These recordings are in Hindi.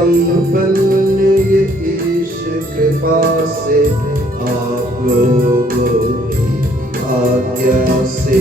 संपन्न ये ईश कृपा से आप लोगों की आज्ञा से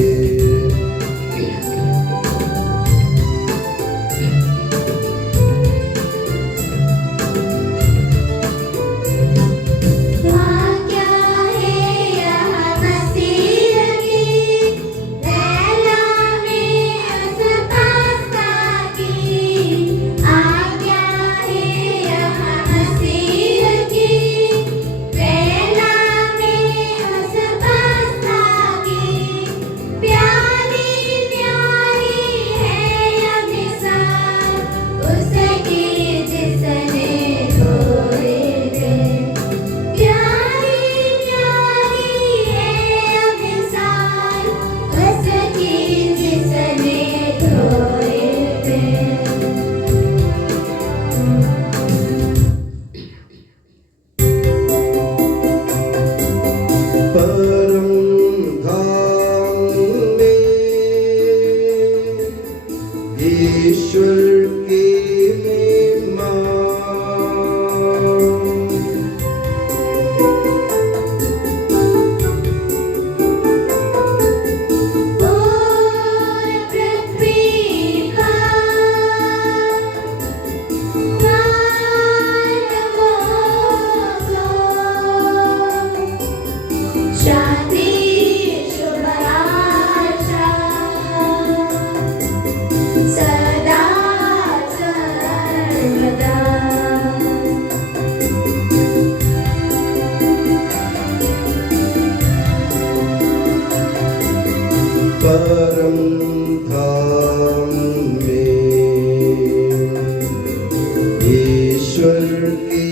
ईश्वर की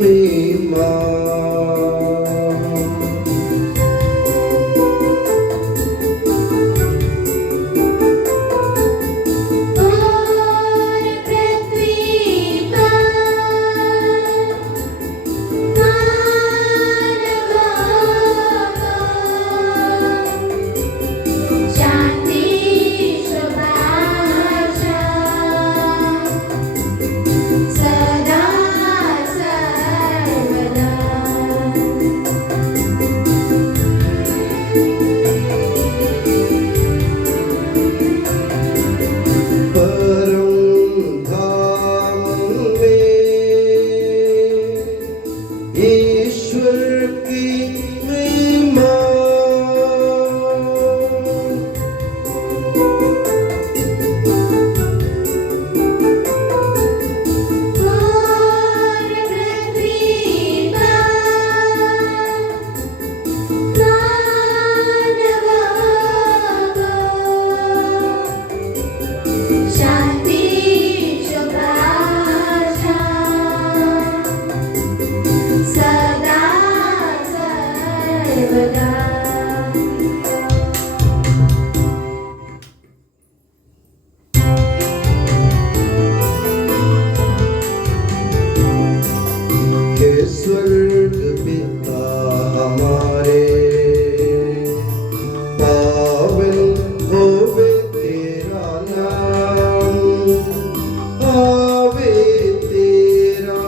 महिमा परम धाम में ईश्वर की महिमा स्वर्ग पिता हमारे पावन होवे तेरा नाम, आवे तेरा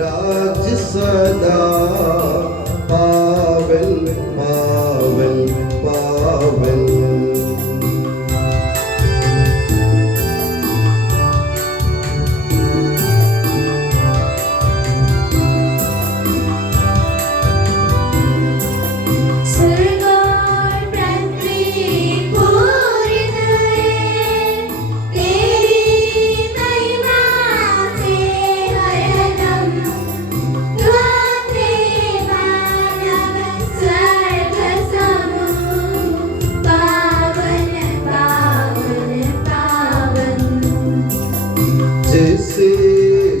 राज सदा पावन पावन पावन। जैसे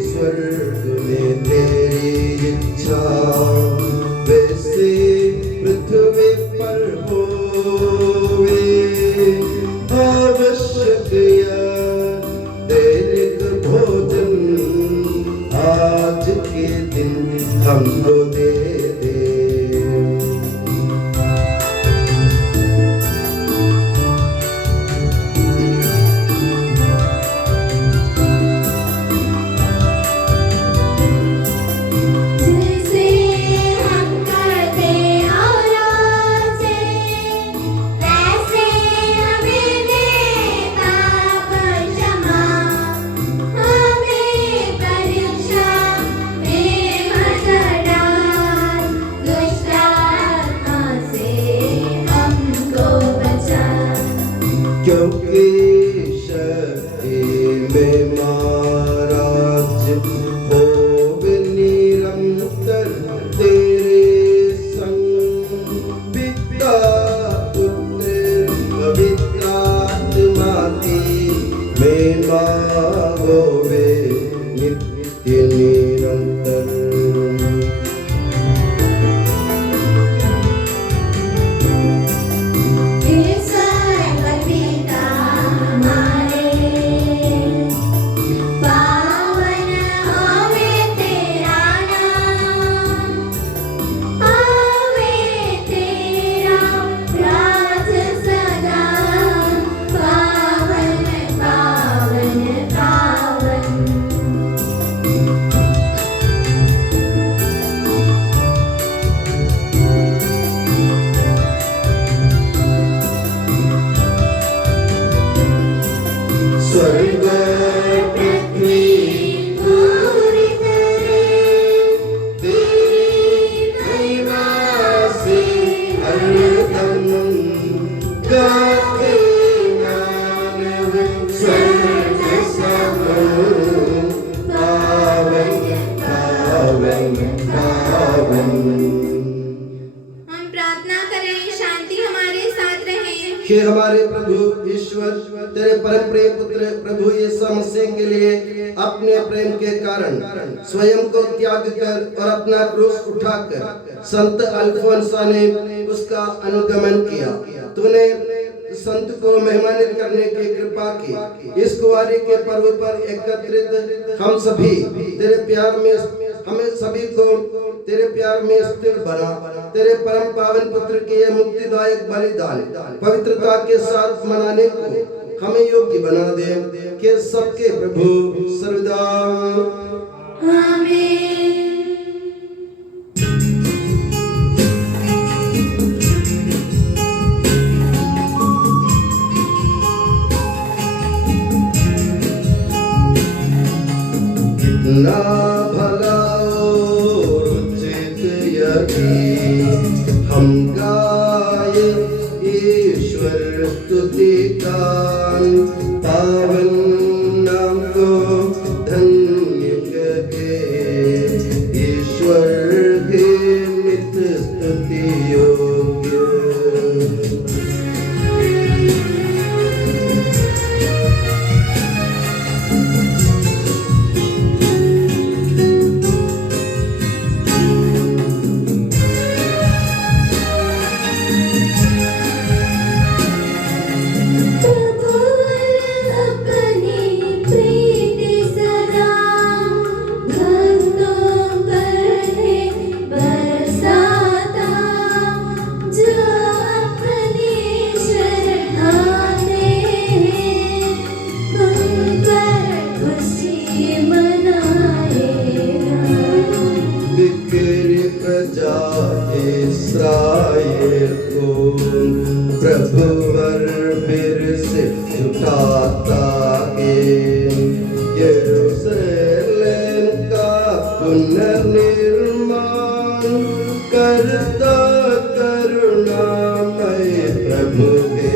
स्वर्ग में तेरी इच्छा वैसे पृथ्वी पर होवे, आवश्यक दैनिक भोजन आज के दिन हमको दे दे। की शक्ति में महाराज हो निरंतर तेरे संग पिता पुत्र पवित्र आत्मा की में होवे नित्य निरंतर। स्वर्ग पृथ्वी पूरी तरह तेरी महिमा से हरदम गाते मानव स्वर्ग सब पावन पावन पावन। हम प्रार्थना करें, शांति हमारे साथ रहे। हे हमारे प्रभु ईश्वर, तेरे परम प्रिय पुत्र प्रभु यीशु मसीह के लिए अपने प्रेम के कारण स्वयं को त्याग कर और अपना क्रूस उठाकर संत अल्फोंसा ने उसका अनुगमन किया। तूने संत को मेहमानित करने की कृपा की। इस कुंवारी के पर्व पर एकत्रित हम सभी तेरे प्यार में हमें सभी को तेरे प्यार में स्थिर बना। तेरे परम पावन पुत्र के ये मुक्तिदायक बलिदान पवित्रता के साथ मनाने को हमें योग्य बना दे कि सबके प्रभु सर्वदा आमीन। कितना भला और उचित यदि हम गाए ईश्वर स्तुति गान, पावन नाम को धन्य कहे ईश्वर के नित्य स्तुति योग्य। इस्राएल को प्रभुवर फिर से उठाता है, यरूशलेम का पुनर्निर्माण करता करुणामय प्रभु है।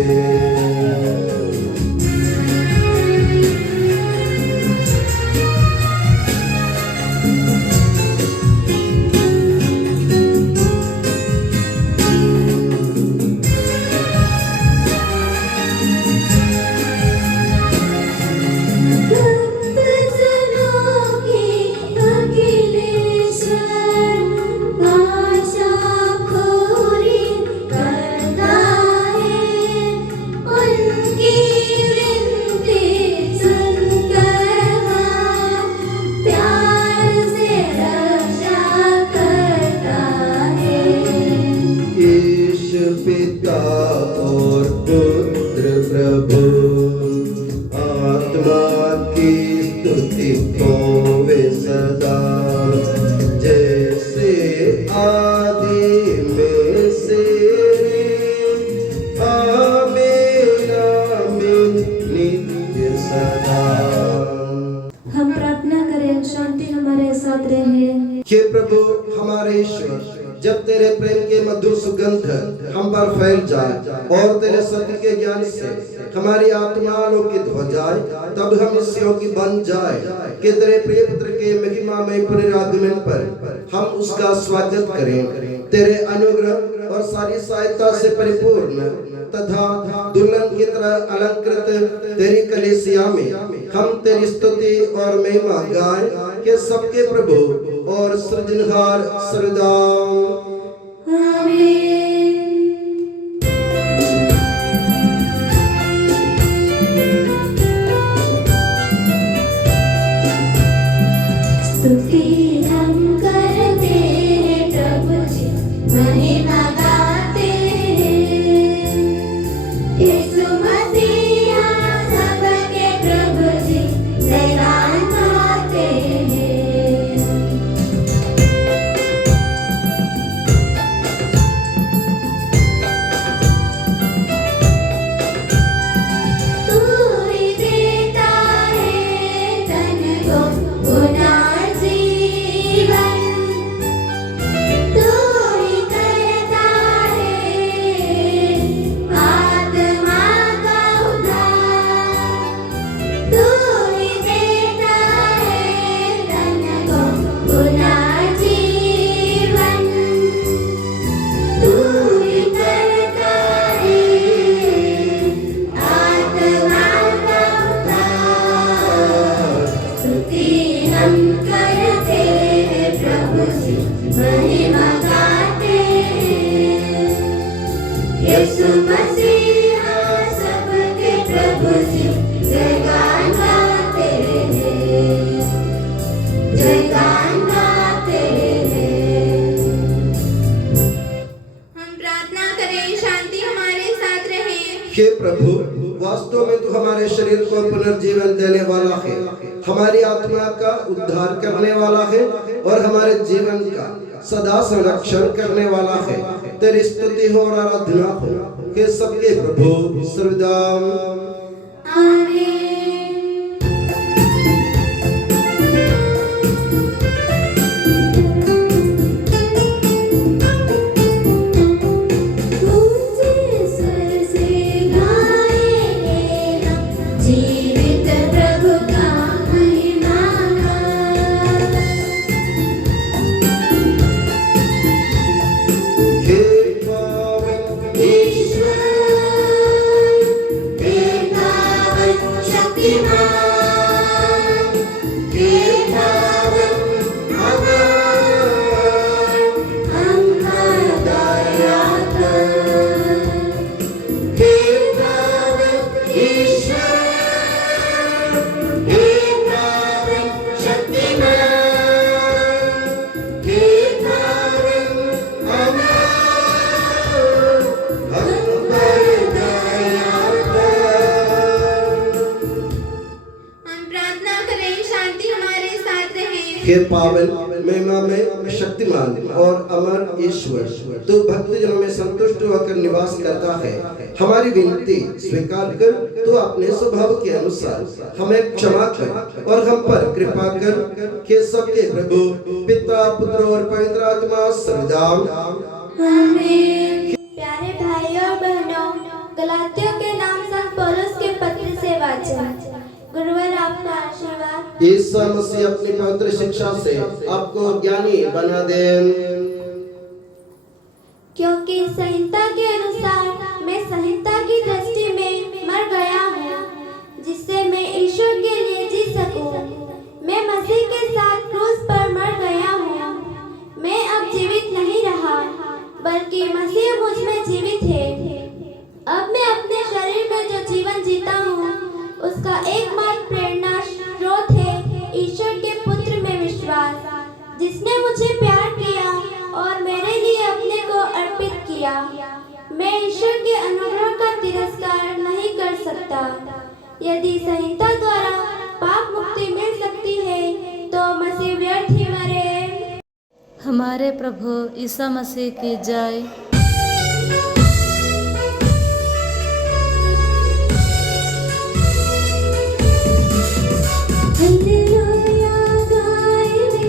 पिता और पुत्र प्रभु आत्मा की स्तुति होवे सदा, जैसे आदि में से आमीन आमीन नित्य सदा। हम प्रार्थना करें, शांति हमारे साथ रहे। हे प्रभु हमारे ईश्वर, जब तेरे प्रेम के मधुर सुगंध हम पर फैल जाए और तेरे सत्य के ज्ञान से हमारी आत्मा आलोकित हो जाए, तब हम इस योग्य बन जाए कि तेरे प्रिय पुत्र के महिमामय पुनरागमन पर हम उसका स्वागत करें। तेरे अनुग्रह और सारी सहायता से परिपूर्ण तथा दुल्हन की तरह अलंकृत तेरी कलीसिया में हम तेरी स्तुति और महिमा गाएं कि सबके प्रभु और सृजनहार सर्वदा आमीन। स्तुति हम करते हैं प्रभु जी, महिमा गाते हैं। यीशु मसीहा सबके प्रभु जी, जयगान गाते हैं। यीशु मसीहा सबके प्रभु जी, जयगान गाते हैं, जयगान गाते हैं। हम प्रार्थना करें, शांति हमारे साथ रहे। हे प्रभु, वास्तव में तू हमारे शरीर को पुनर्जीवन देने वाला है, हमारी आत्मा का उद्धार करने वाला है और हमारे जीवन का सदा संरक्षण करने वाला है। तेरी स्तुति हो और आराधना हो कि सबके प्रभु सर्वदा आमीन। हे पावन, महिमा में शक्तिमान और अमर ईश्वर, तू भक्तजनों में संतुष्ट होकर निवास करता है। हमारी विनती स्वीकार कर, तू अपने स्वभाव के अनुसार हमें क्षमा कर और हम पर कृपा कर कि सबके प्रभु पिता, पुत्र और पवित्र आत्मा सर्वदा आमीन। प्यारे भाइयों और बहनों, गलातियों के नाम संत पौलुस के पत्र से वाचन। गुरुवर आपका आशीर्वाद। ईसा मसीह अपनी पवित्र शिक्षा से आपको ज्ञानी बना दे। क्योंकि संहिता के अनुसार मैं संहिता की दृष्टि में मर गया हूँ, जिससे मैं ईश्वर के लिए जी सकूं। मैं मसीह के साथ क्रूस पर मर गया हूँ। मैं अब जीवित नहीं रहा, बल्कि मसीह मुझ में जीवित है। अब मैं अपने शरीर में जो जीवन जीता हूँ, उसका एकमात्र प्रेरणा स्रोत है ईश्वर के पुत्र में विश्वास, जिसने मुझे प्यार किया और मेरे लिए अपने को अर्पित किया। मैं ईश्वर के अनुग्रह का तिरस्कार नहीं कर सकता। यदि संहिता द्वारा पाप मुक्ति मिल सकती है, तो मसीह व्यर्थ ही मरे। हमारे प्रभु ईसा मसीह की जय। हालेलुया गाएंगे,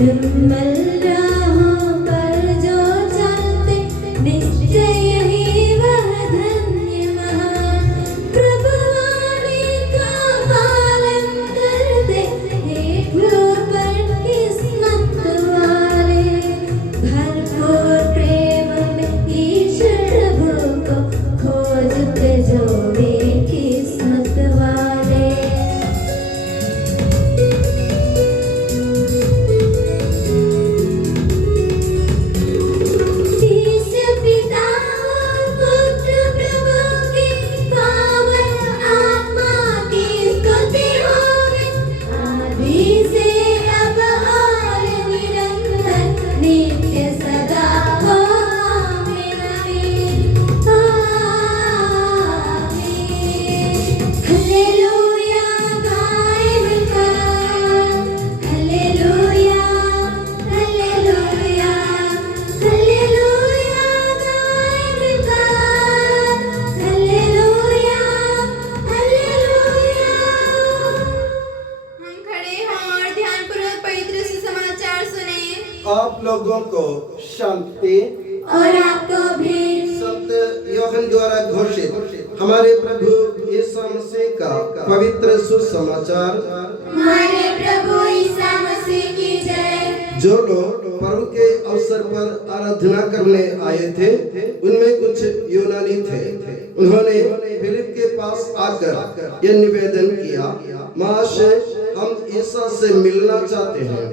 निर्मल राहों पर जो चलते निश्चय ही वह धन्य महान प्रभु वाणी का पालन करते हे पर किस्मत वाले भरपूर प्रेम में ईश्वर प्रभु को खोजते जो वे किस्मत वाले पिता पुत्र प्रभु की पावन आत्मा की स्तुति होवे आदि से अब और निरंतर नित्य सदा हो आमीन हालेलुया गाए मिलकर हालेलुया हालेलुया हालेलुया गाए मिलकर हालेलुया हालेलुया। हम खड़े हों और ध्यानपूर्वक पवित्र सुसमाचार सुने। आप लोगों को शांति। और आपको भी संत यूहन्ना द्वारा घोषित हमारे प्रभु यीशु मसीह का पवित्र सुसमाचार। हमारे प्रभु ईसा मसीह की जय। जो लोग प्रभु के अवसर पर आराधना करने आए थे उनमें कुछ यूनानी थे। उन्होंने फिलिप के पास आकर यह निवेदन किया, माशे हम ईसा से मिलना चाहते हैं।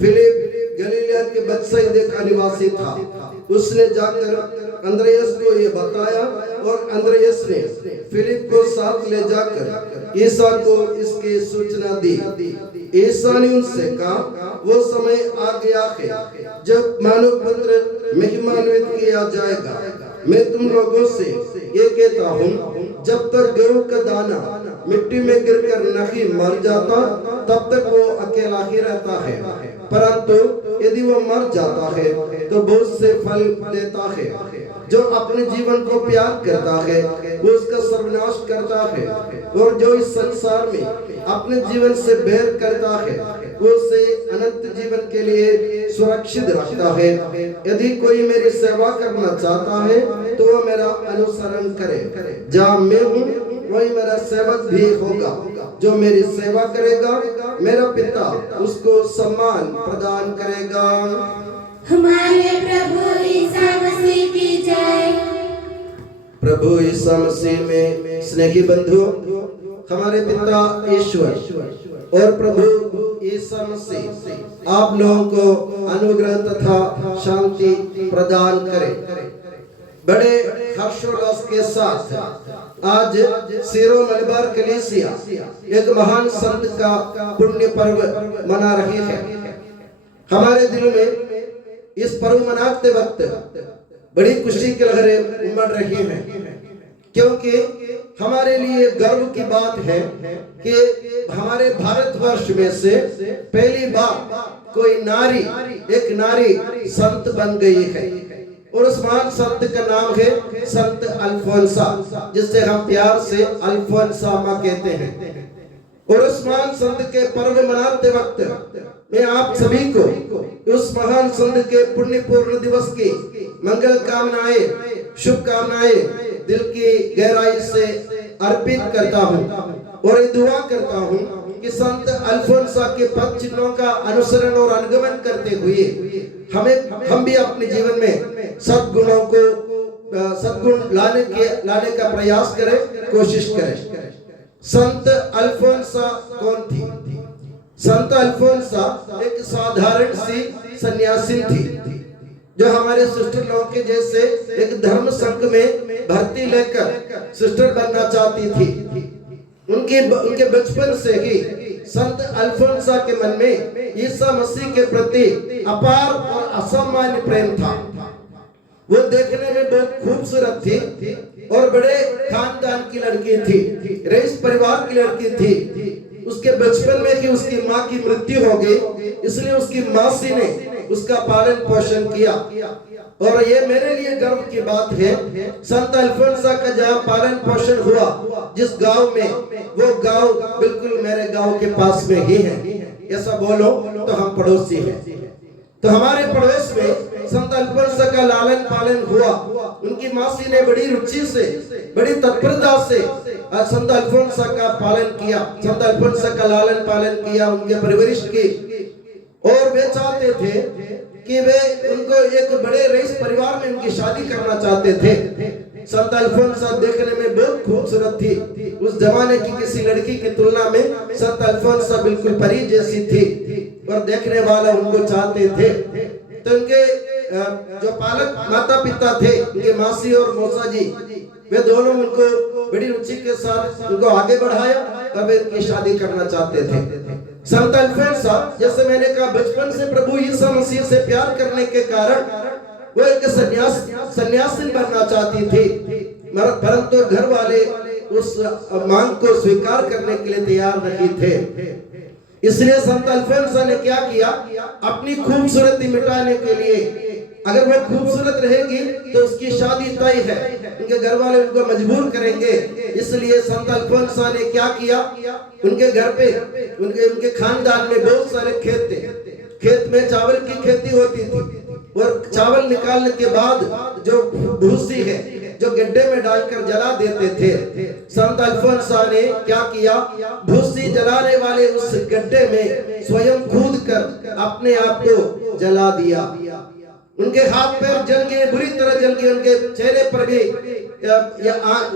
फिलिप गलीलिया के बेथसाइदा का निवासी था। उसने जाकर अंद्रयास को ये बताया और अंद्रयास ने फिलिप को साथ ले जाकर ईसा को इसकी सूचना दी। ईसा ने उनसे कहा, वो समय आ गया है जब मानव पुत्र महिमान्वित किया जाएगा। मैं तुम लोगों से ये कहता हूँ, जब तक गेहूं का दाना मिट्टी में गिरकर नहीं मर जाता तब तक वो अकेला ही रहता है, परंतु यदि वो मर जाता है तो बहुत से फल देता है। जो अपने जीवन को प्यार करता है वो उसका सर्वनाश करता है, और जो इस संसार में अपने जीवन से बैर करता है वो उसे अनंत जीवन के लिए सुरक्षित रखता है। यदि कोई मेरी सेवा करना चाहता है तो वो मेरा अनुसरण करे। जहाँ मैं हूँ वही मेरा सेवक भी होगा। जो मेरी सेवा करेगा मेरा पिता उसको सम्मान प्रदान करेगा। हमारे प्रभु ईसा मसीह की जय। प्रभु ईसा मसीह में स्नेही बंधु, हमारे पिता ईश्वर और प्रभु ईसा मसीह आप लोगों को अनुग्रह तथा शांति प्रदान करे। बड़े हर्षोल्लास के साथ आज सीरो मलबार कलीसिया एक महान संत का पुण्य पर्व मना रही है। हमारे दिल में इस पर्व मनाते वक्त बड़ी खुशी की लहरें उमड़ रही हैं, क्योंकि हमारे लिए गर्व की बात है कि हमारे भारतवर्ष में से पहली बार कोई नारी, एक नारी संत बन गई है। और उस महान संत का नाम है संत अल्फोंसा, जिससे हम प्यार से अल्फोंसा माँ कहते हैं। और उस महान संत के पर्व मनाते वक्त मैं आप सभी को उस महान संत के पुण्यपूर्ण दिवस की मंगल कामनाएं, शुभकामनाएं दिल की गहराई से अर्पित करता हूँ और दुआ करता हूँ कि संत अल्फोंसा के पद चिन्हों का अनुसरण और अनुगमन करते हुए हम भी अपने जीवन में सद्गुण लाने का प्रयास करें, कोशिश करें। संत अल्फोंसा कौन थी? संत अल्फोंसा एक साधारण सी सन्यासी थी जो हमारे सिस्टर लोगों के जैसे एक धर्म संघ में भर्ती लेकर सिस्टर बनना चाहती थी। उनके बचपन से ही संत अल्फोंसा के मन में ईसा मसीह के प्रति अपार और असामान्य प्रेम था। वो देखने में बहुत खूबसूरत थी और बड़े खानदान की लड़की थी, रईस परिवार की लड़की थी। उसके बचपन में ही उसकी माँ की मृत्यु हो गई, इसलिए उसकी मौसी ने उसका पालन पोषण किया। और ये मेरे लिए गर्व की बात है, संत अल्फोंसा का जहाँ पालन पोषण हुआ जिस गांव में, वो गांव बिल्कुल मेरे गांव के पास में ही है। ऐसा बोलो तो हम पड़ोसी हैं। तो हमारे पड़ोस में संत अल्फोंसा का लालन पालन हुआ। उनकी मासी ने बड़ी रुचि से, बड़ी तत्परता से संत अल्फोंसा का पालन किया, संत अल्फोंसा का लालन पालन किया, उनके परवरिश की। और वे चाहते थे कि वे उनको एक बड़े रईस परिवार में उनकी शादी करना चाहते थे। संत अल्फोंसा देखने में बहुत खूबसूरत थी। उस जमाने की किसी लड़की की तुलना में संत अल्फोंसा बिल्कुल परी जैसी थी और देखने वाला उनको चाहते थे। तो उनके जो पालक माता पिता थे, उनके मासी और मौसा जी, वे दोनों उनको बड़ी रुचि के साथ उनको आगे बढ़ाया और वे उनकी शादी करना चाहते थे। संत अल्फोंसा, जैसे मैंने कहा, बचपन से प्रभु यीशु मसीह से प्यार करने के कारण वो एक सन्यासी बनना चाहती थी, परंतु घर वाले उस मांग को स्वीकार करने के लिए तैयार नहीं थे। इसलिए संत अल्फोंसा ने क्या किया, अपनी खूबसूरती मिटाने के लिए, अगर वह खूबसूरत रहेगी तो उसकी शादी तय है, उनके घर वाले उनको मजबूर करेंगे। इसलिए संत अल्फोंसा ने क्या किया, उनके घर पे, उनके खानदान में बहुत सारे खेत थे। खेत में चावल की खेती होती थी और चावल निकालने के बाद जो भूसी है, जो गड्ढे में डालकर जला देते थे। संत अल्फोंसा ने क्या किया, भूसी जलाने वाले उस गड्ढे में स्वयं कूद कर अपने आप को जला दिया। उनके हाथ पैर जल गए, बुरी तरह जल गए, उनके चेहरे पर भी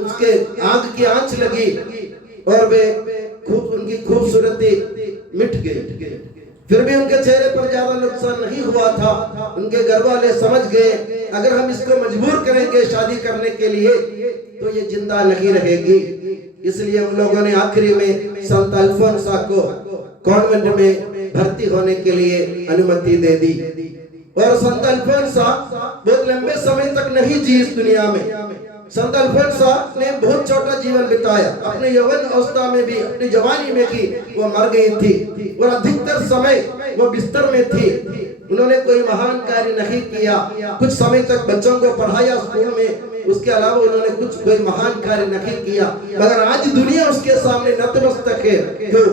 उसके आग की आंच लगी और वे उनकी खूबसूरती मिट गई। फिर भी उनके चेहरे पर ज्यादा नुकसान नहीं हुआ था। उनके घर वाले समझ गए, अगर हम इसको मजबूर करेंगे शादी करने के लिए तो ये जिंदा नहीं रहेगी। इसलिए उन लोगों ने आखिरी में संत अल्फोंसा को कॉन्वेंट में भर्ती होने के लिए अनुमति दे दी। और संत अल्फोंसा बहुत लंबे समय तक नहीं जी इस दुनिया में। संत अल्फोंसा ने बहुत छोटा जीवन बिताया। अपने यौवन अवस्था में भी, अपनी जवानी में भी वो मर गई थी और अधिकतर समय वो बिस्तर में थी। उन्होंने कोई महान कार्य नहीं किया। कुछ समय तक बच्चों को पढ़ाया स्कूल में, उसके अलावा उन्होंने कुछ कोई महान कार्य नहीं किया। मगर आज दुनिया उसके सामने नतमस्तक है। क्यों?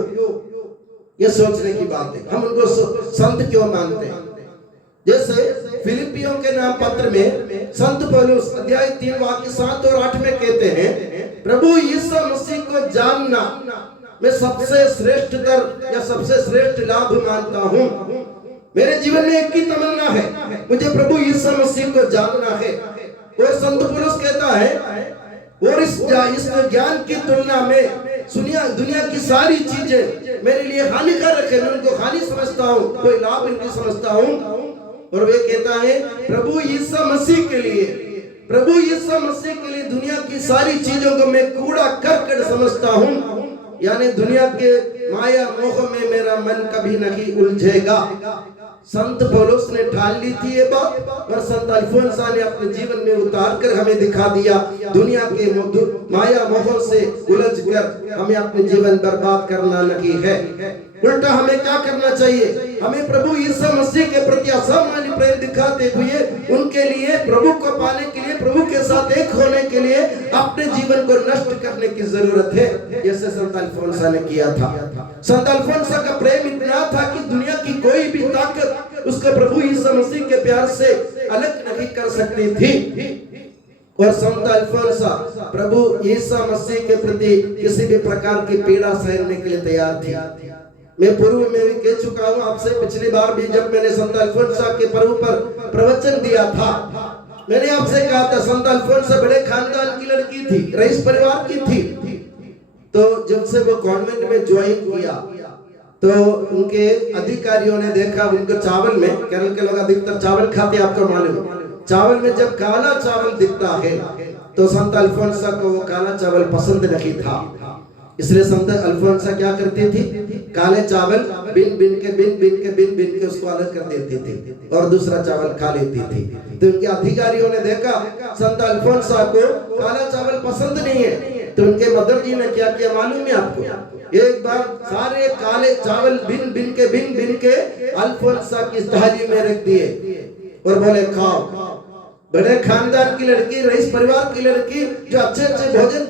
ये सोचने की बात है, हम उनको संत क्यों मानते हैं। जैसे फिलिपियों के नाम पत्र में संत पौलुस अध्याय 3 वाक्य 7 और 8 में कहते हैं, प्रभु यीशु मसीह को जानना मैं सबसे श्रेष्ठ कर या सबसे श्रेष्ठ लाभ मानता हूँ। मेरे जीवन में एक ही तमन्ना है, मुझे प्रभु यीशु मसीह को जानना है। और संत पौलुस कहता है, और इस ज्ञान की तुलना में दुनिया की सारी चीजें मेरे लिए हानिकारक है, मैं उनको हानि समझता हूँ, कोई लाभ नहीं समझता हूँ। और वे कहता है, प्रभु यीशु मसीह के लिए, प्रभु यीशु मसीह के लिए दुनिया की सारी चीजों को मैं कूड़ा करकट समझता हूँ। यानी दुनिया के माया मोह में मेरा मन कभी नहीं उलझेगा। संत पौलुस ने ठान ली थी ये बात और संत अल्फोंसा ने अपने जीवन में उतार कर हमें दिखा दिया। दुनिया के माया मोह से उलझ कर हमें अपने जीवन बर्बाद करना नहीं है। उल्टा हमें क्या करना चाहिए, हमें प्रभु यीशु मसीह के प्रति असामान्य प्रेम दिखाते हुए उनके लिए, प्रभु को पाने के लिए, प्रभु के साथ एक होने के लिए अपने जीवन को नष्ट करने की जरूरत है, जैसे संत अल्फोंसा ने किया था। संत अल्फोंसा का प्रेम इतना था कि दुनिया की कोई भी ताकत उसको प्रभु यीशु मसीह के प्यार से अलग नहीं कर सकती थी। और संत अल्फोंसा प्रभु यीशु मसीह के प्रति किसी भी प्रकार की पीड़ा सहने के लिए तैयार थी। मैं पूर्व में भी कह चुका हूँ आपसे, पिछली बार भी जब मैंने संत अल्फोंसा के पर्व पर प्रवचन दिया था, मैंने आपसे कहा था संत अल्फोंसा बड़े खानदान की लड़की थी, रईस परिवार की थी। तो जब से वो कॉन्वेंट में ज्वाइन किया तो उनके अधिकारियों ने देखा उनको चावल में, केरल के लोग अधिकतर चावल खाते, आपको मालूम, चावल में जब काला चावल दिखता है तो संत अल्फोंसा को वो काला चावल पसंद नहीं था। इसलिए संत अल्फोंसा क्या करती थी, काले चावल बिन बिन के उसको अलग कर देती थी और दूसरा चावल खा लेती थी। तो उनके अधिकारियों ने देखा संत अल्फोंसा को काला चावल पसंद नहीं है, तो उनके मदर जी ने क्या किया मालूम है आपको, एक बार सारे काले चावल बिन के अल्फोंसा की थाली में रख दिए और बोले खाओ। बड़े खानदान की लड़की, रईस परिवार की लड़की जो अच्छे भोजन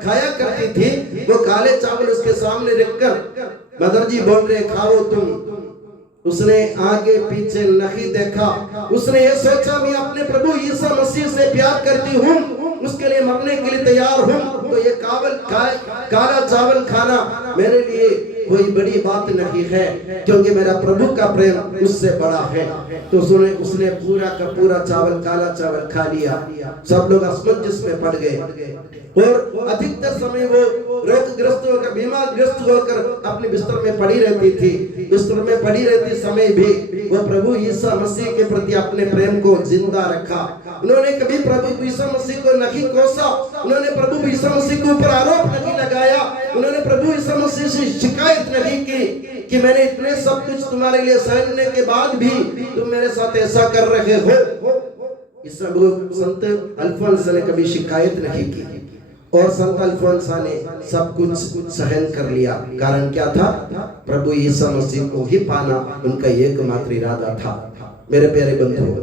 खाया करती थी, वो काले चावल उसके सामने रखकर मदर जी बोल रहे खाओ तुम। उसने आगे पीछे नहीं देखा, उसने ये सोचा मैं अपने प्रभु यीशु मसीह से प्यार करती हूँ, उसके लिए मरने के लिए तैयार हूँ, तो ये काला चावल खाना मेरे लिए कोई बड़ी बात नहीं है, क्योंकि मेरा प्रभु का प्रेम उससे बड़ा है। तो उसने पूरा का पूरा चावल, काला चावल खा लिया। सब लोग असमंजस में पड़ गए और अधिकतर समय वो रोगग्रस्त होकर, बीमारग्रस्त होकर अपने बिस्तर में पड़ी रहती थी। बिस्तर में पड़ी रहती समय भी वो प्रभु यीशु मसीह के प्रति अपने प्रेम को जिंदा रखा। उन्होंने कभी प्रभु यीशु मसीह को नहीं कोसा, उन्होंने प्रभु यीशु मसीह के ऊपर आरोप नहीं लगाया, उन्होंने प्रभु यीशु मसीह से शिकायत नहीं की कि मैंने इतने सब कुछ तुम्हारे लिए सहने के बाद भी तुम मेरे साथ ऐसा कर रहे हो। इस संत अल्फोंसा ने कभी शिकायत नहीं की और संत अल्फोंसा ने सब कुछ सहन कर लिया। कारण क्या था? प्रभु यीशु मसीह को ही पाना उनका एकमात्र इरादा था। मेरे प्यारे बंधुओं,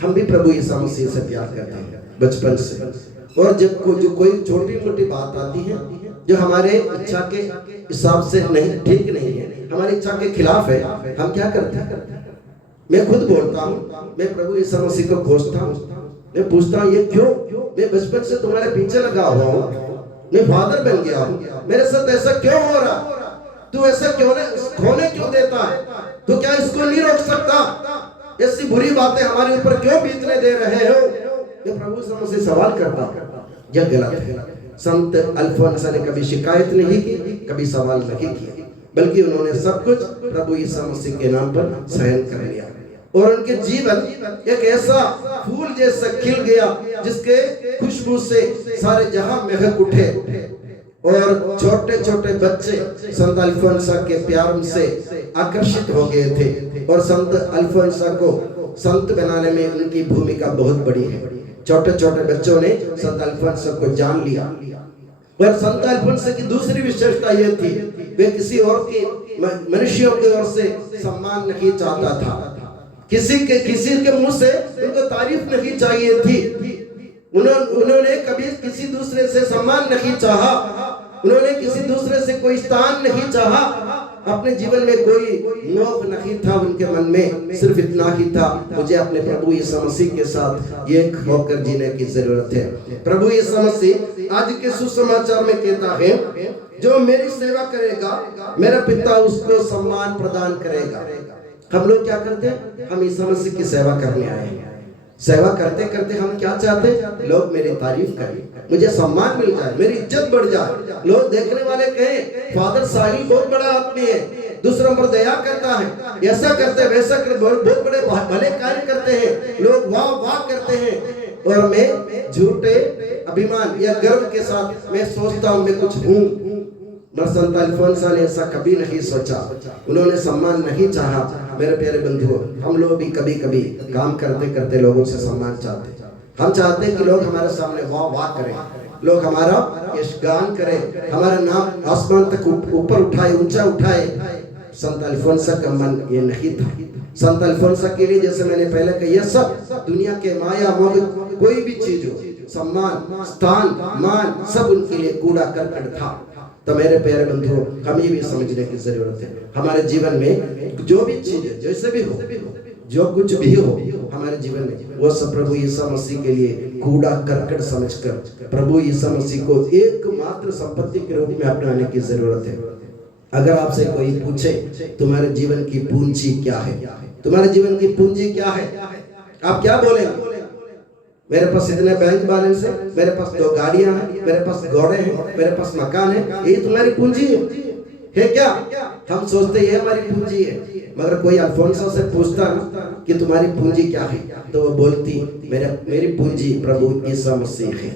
हम भी प्रभु यीशु मसीह से प्यार करते हैं बचपन से, और जब जो कोई छोटी मोटी बात आती है जो हमारे इच्छा के हिसाब से नहीं, ठीक नहीं है, हमारी इच्छा के खिलाफ है, हम क्या करते हैं? मैं खुद बोलता हूँ, मैं प्रभु यीशु मसीह को खोजता हूँ, मैं पूछता हूँ ये क्यों? मैं बचपन से तुम्हारे पीछे लगा हुआ हूँ, मैं फादर बन गया हूँ, मेरे साथ ऐसा क्यों हो रहा? तू ऐसा क्यों होने क्यों देता है? तो क्या इसको नहीं रोक सकता? ऐसी बुरी बातें हमारे ऊपर क्यों बीतने दे रहे हो? ये प्रभु यीशु मसीह सवाल करता, यह गलत है। संत अल्फोंसा ने कभी शिकायत नहीं की, कभी सवाल नहीं किया, बल्कि उन्होंने सब कुछ प्रभु यीशु मसीह के नाम पर सहन कर लिया और उनके जीवन एक ऐसा फूल जैसा खिल गया जिसके खुशबू से सारे जहां महक उठे और छोटे छोटे बच्चे संत अल्फोंसा के प्यार से आकर्षित हो गए थे और संत अल्फोंसा को संत बनाने में उनकी भूमिका बहुत बड़ी है। छोटे छोटे बच्चों ने संत अल्फोंसा को जान लिया और संत अल्फोंसा की दूसरी विशेषता यह थी, वे किसी और के मनुष्यों की ओर से सम्मान नहीं चाहता था, किसी के मुंह से उनको तारीफ नहीं चाहिए थी। उन्होंने कभी किसी दूसरे से सम्मान नहीं चाहा, उन्होंने किसी दूसरे से कोई स्थान नहीं चाहा, अपने जीवन में कोई लोभ नहीं था उनके मन में, सिर्फ इतना ही था, मुझे अपने प्रभु यीशु मसीह के साथ एक होकर जीने की जरूरत है। प्रभु यीशु मसीह आज के सुसमाचार में कहता है, जो मेरी सेवा करेगा मेरा पिता उसको सम्मान प्रदान करेगा। हम लोग क्या करते हैं? हम यीशु मसीह की सेवा करने आए हैं। सेवा करते करते हम क्या चाहते हैं? लोग मेरी तारीफ करें, मुझे सम्मान मिल जाए, मेरी इज्जत बढ़ जाए, लोग देखने वाले कहें फादर साहिल बहुत बड़ा आदमी है, दूसरों पर दया करता है, ऐसा करते वैसा करते, बहुत बड़े भले कार्य करते हैं, लोग वाह वाह करते हैं, और मैं झूठे अभिमान या गर्व के साथ मैं सोचता हूँ मैं कुछ हूँ। संत अल्फोंसा ने ऐसा कभी नहीं सोचा, उन्होंने सम्मान नहीं चाहा। मेरे प्यारे बंधुओं, हम लोग भी कभी कभी काम करते करते लोगों से सम्मान चाहते, हम चाहते हैं कि लोग हमारे सामने वाह वाह करें, लोग हमारा यशगान करें, हमारा नाम आसमान तक ऊपर उठाए, ऊंचा उठाए। संत अल्फोंसा का मन ये नहीं था। संत अल्फोंसा के लिए, जैसे मैंने पहले कहा, यह सब दुनिया के माया मोह कोई भी चीज हो, सम्मान स्थान मान सब उनके लिए कूड़ा करकट था। तो मेरे प्यारे बंधुओं, हमें भी समझने की जरूरत है, हमारे जीवन में जो भी चीज है, जैसे भी हो, जो कुछ भी हो हमारे जीवन में, वो सब प्रभु यीशु मसीह के लिए कूड़ा करकट समझकर प्रभु यीशु मसीह को एकमात्र संपत्ति के रूप में अपनाने की जरूरत है। अगर आपसे कोई पूछे तुम्हारे जीवन की पूंजी क्या है, तुम्हारे जीवन की पूंजी क्या है, आप क्या बोलेंगे? मेरे पास इतने बैंक बैलेंस है, मेरे पास 2 गाड़ियां हैं, मेरे पास घोड़े हैं, मेरे पास मकान है, यही तुम्हारी पूंजी है क्या? हम सोचते ये हमारी पूंजी है, मगर कोई अल्फोंसा से पूछता कि तुम्हारी पूंजी क्या है, तो वो बोलती मेरी पूंजी प्रभु यीशु मसीह है।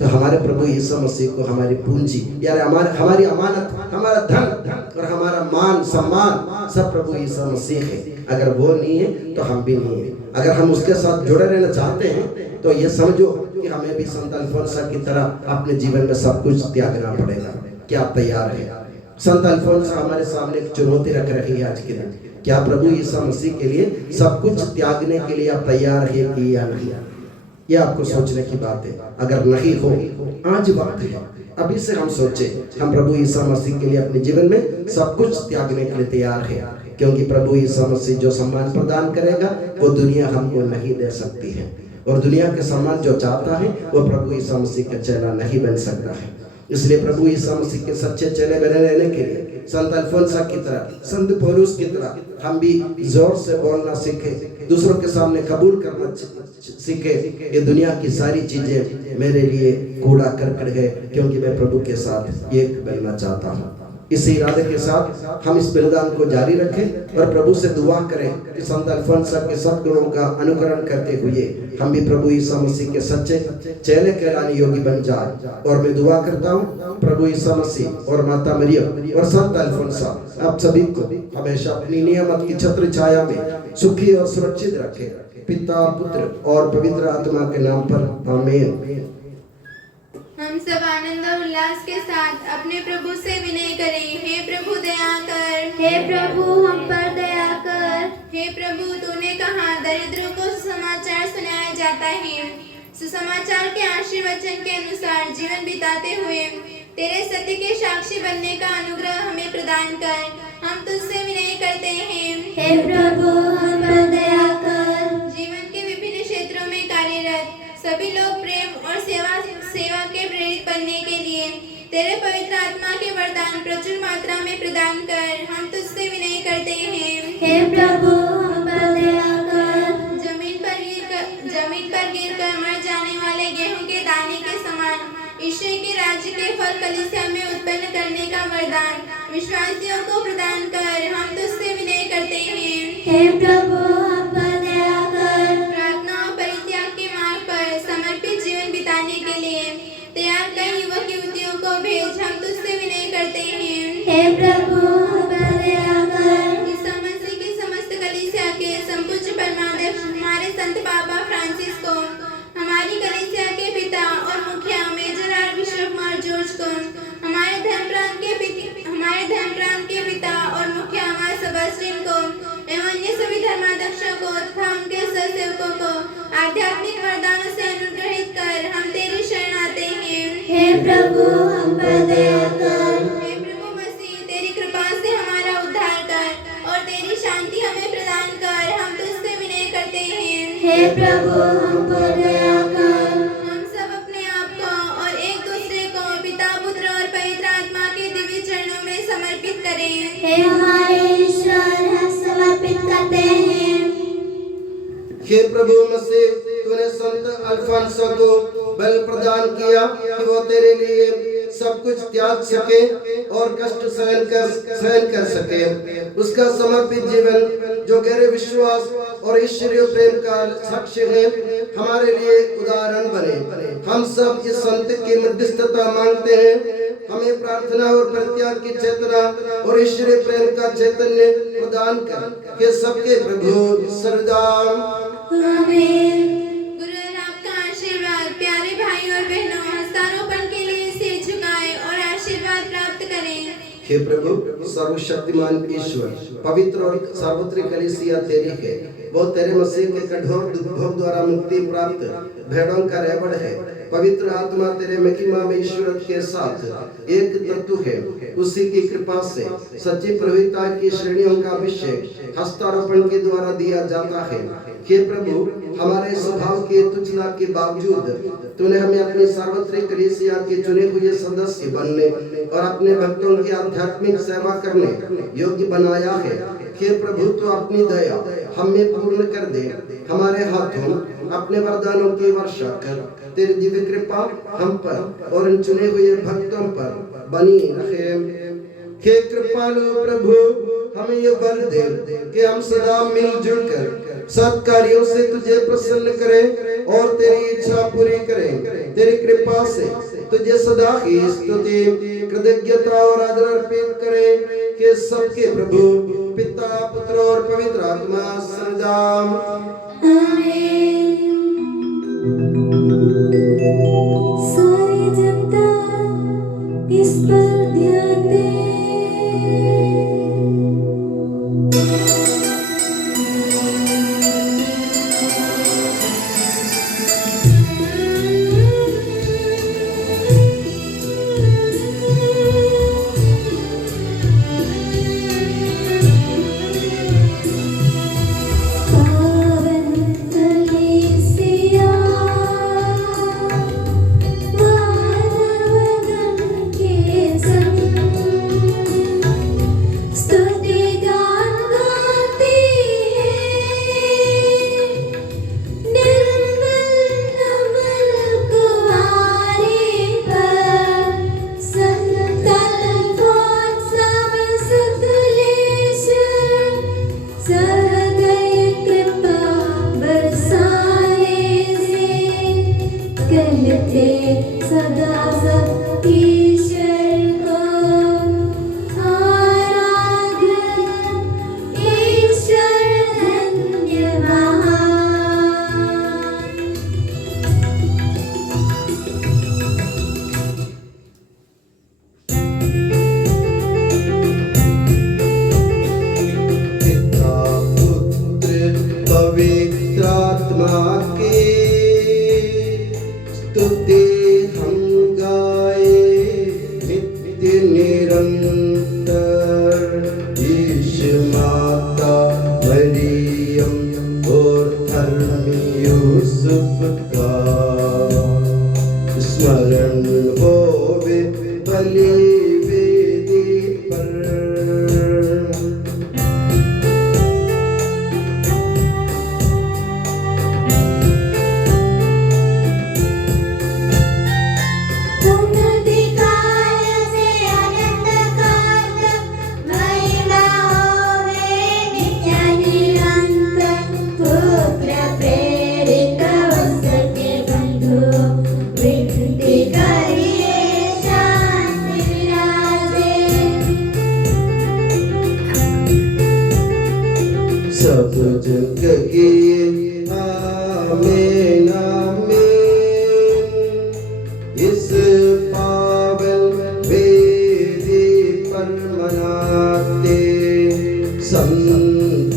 तो हमारे प्रभु यीशु मसीह को हमारी पूंजी, यार हमारी अमानत, हमारा धन और हमारा मान सम्मान सब प्रभु यीशु मसीह है। अगर वो नहीं है तो हम भी नहीं है। अगर हम उसके साथ जुड़े रहना चाहते हैं तो ये समझो कि हमें भी संत अल्फोंसा की तरह अपने जीवन में सब कुछ त्यागना पड़ेगा। क्या आप तैयार है? संत अल्फोंसा हमारे सामने एक चुनौती रख रही है आज के दिन। क्या प्रभु यीशु मसीह के लिए सब कुछ त्यागने के लिए आप तैयार है कि या नहीं? ये आपको सोचने की बात है। अगर नहीं हो, आज वक्त है, अभी से हम सोचे हम प्रभु ईसा मसीह के लिए अपने जीवन में सब कुछ त्यागने के लिए तैयार है, क्योंकि प्रभु ईसा मसीह जो सम्मान प्रदान करेगा वो दुनिया हमको नहीं दे सकती है, और दुनिया के सम्मान जो चाहता है वो प्रभु ईसा मसीह का चेला नहीं बन सकता है। इसलिए प्रभु ईसा मसीह के सच्चे चेले बने रहने के लिए संत अल्फोंसा की तरह, संत पौलुस की तरह हम भी जोर से बोलना सीखे, दूसरों के सामने कबूल करना सीखे। ये दुनिया की सारी चीजें मेरे लिए कूड़ा करकट है, क्योंकि मैं प्रभु के साथ एक बनना चाहता हूँ। इस इरादे के साथ हम इस बलिदान को जारी रखें और प्रभु से दुआ करें कि संत अल्फोंसा के सद्गुणों का अनुकरण करते हुए हम भी प्रभु ईसा मसीह के सच्चे चेले कहलाने योग्य बन जाए। और मैं दुआ करता हूँ प्रभु ईसा मसीह और माता मरियम और संत अल्फोंसा आप सभी को हमेशा अपनी नियमत की छत्र छाया में सुखी और सुरक्षित रखे, पिता, पुत्र और पवित्र आत्मा के नाम पर आमीन। हम सब आनंद और उल्लास के साथ अपने प्रभु से विनय करें। हे प्रभु दया कर, हे प्रभु हम पर दया कर। हे प्रभु तूने कहा दरिद्रों को सुसमाचार सुनाया जाता है। सुसमाचार के आशीर्वचन के अनुसार जीवन बिताते हुए तेरे सत्य के साक्षी बनने का अनुग्रह हमें प्रदान कर। हम तुझसे विनय करते हैं। हे प्रभु हम पर दया कर। जीवन के विभिन्न क्षेत्रों में कार्यरत सभी लोग प्रेम और सेवा के प्रेरित बनने के लिए तेरे पवित्र आत्मा के वरदान प्रचुर मात्रा में प्रदान कर। हम तुझसे विनय करते हैं। हे प्रभु हम पर दया कर। जमीन पर गिरकर मर जाने वाले गेहूं के दाने के समान ईश्वर के राज्य के फल कलीसिया में उत्पन्न करने का वरदान विश्वासियों को प्रदान कर। हम तुझसे विनय करते हैं। हे प्रभु हम पर दया कर। प्रार्थना और परित्याग के मार्ग पर समर्पित जीवन बिताने के लिए तैयार कई युवक युवतियों को भेज। हम तुझसे विनय करते हैं। हे प्रभु हम पर दया कर। ईसा मसीह की समस्त कलीसिया के संपूज्य परमाध्यक्ष हमारे संत पापा फ्रांसिस को, हमारी कलीसिया के पिता और मुखिया मेजर आर्चबिशप कुमार जॉर्ज को, हमारे धर्म प्रांत के पिता और मुखिया हमारे सेबेस्टियन को एवं अन्य सभी धर्माध्यक्षों को तथा उनके सहसेवकों को आध्यात्मिक वरदानों से अनुग्रहित कर। हम तेरी शरण आते हैं। हे प्रभु हम पर दया कर। हे प्रभु मसीह तेरी कृपा से हमारा उद्धार कर और तेरी शांति हमें प्रदान कर। हम तुझसे विनय करते हैं। हे प्रभु हम पर दया कर। हम सब अपने आप को और एक दूसरे को पिता, पुत्र और पवित्र आत्मा के दिव्य चरणों में समर्पित करें। हे हमारे ईश्वर हम समर्पित करते हैं। हे प्रभु मसीह तूने संत अल्फोंसा को बल प्रदान किया कि वो तेरे लिए सब कुछ त्याग सके और कष्ट सहन कर सके। उसका समर्पित जीवन जो गहरे विश्वास और ईश्वरीय प्रेम का साक्ष्य है, हमारे लिए उदाहरण बने। हम सब इस संत की मध्यस्थता मांगते हैं। हमें प्रार्थना और परित्याग की चेतना और ईश्वरीय प्रेम का चैतन्य प्रदान कर। हे सबके प्रभु सर्वदा आमीन। गुरु आपका आशीर्वाद प्यारे भाई और बहनों हस्तारोपण के लिए सिर झुकाएं और आशीर्वाद प्राप्त करें। हे प्रभु सर्वशक्तिमान ईश्वर, पवित्र और सार्वत्रिक कलीसिया तेरी है। वो तेरे मसीह के कठोर दुर्भोग द्वारा मुक्ति प्राप्त भेड़ों का रेवड़ है। पवित्र आत्मा तेरे महिमा में ईश्वर के साथ एक तत्व है। उसी की कृपा से सच्ची प्रभुता की श्रेणियों का अभिषेक हस्तारोपण के द्वारा दिया जाता है। हे प्रभु हमारे स्वभाव के तुच्छता के बावजूद तूने हमें अपनी सार्वत्रिक कलीसिया के चुने हुए सदस्य बनने और अपने भक्तों की आध्यात्मिक सेवा करने योग्य बनाया है। हे प्रभु तो अपनी दया हमें पूर्ण कर दे। हमारे हाथों अपने वरदानों की वर्षा कर। तेरी दिव्य कृपा हम पर और इन चुने हुए भक्तों पर बनी रहे। हे कृपालु प्रभु हमें ये बल दे कि हम सदा मिलजुल कर सत्कार्यों से तुझे प्रसन्न करें और तेरी इच्छा पूरी करें। तेरी कृपा से तुझे सदा ही स्तुति, कृतज्ञता और आदर अर्पित करें कि सबके प्रभु पिता, पुत्र और पवित्र आत्मा सदा आमीन। सारी जनता इस पर ध्यान दे। परमात्मा की स्तुति हम गाए नित्य निरंतर। ईश माता मरियम और धर्मी यूसुफ का स्मरण होवे बलि वेदी पर। सब जग कहिए आमीन आमीन। इस पावन वेदी पर मनाते संत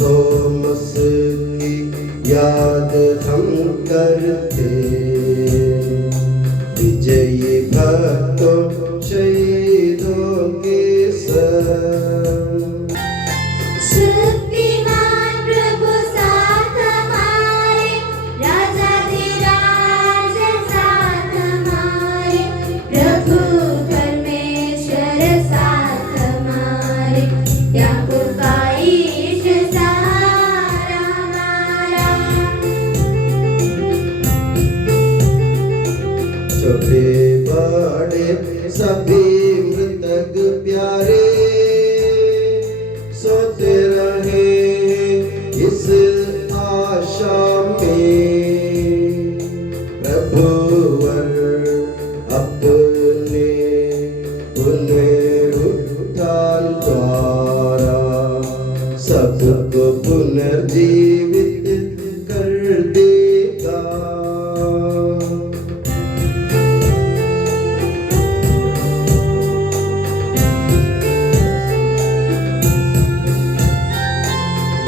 थोमस की याद हम करते। विजयी भक्तों शहीदों के संग शक्तिमान प्रभु साथ हमारे, राजाधिराज साथ हमारे, प्रभु परमेश्वर साथ हमारे, याकूब का ईश सहारा हमारा। छोटे बड़े सभी मृतक प्यारे सोते रहे इस आशा में। प्रभुवर अपने पुनरुत्थान द्वारा सबको पुनर्जीवित कर देगा।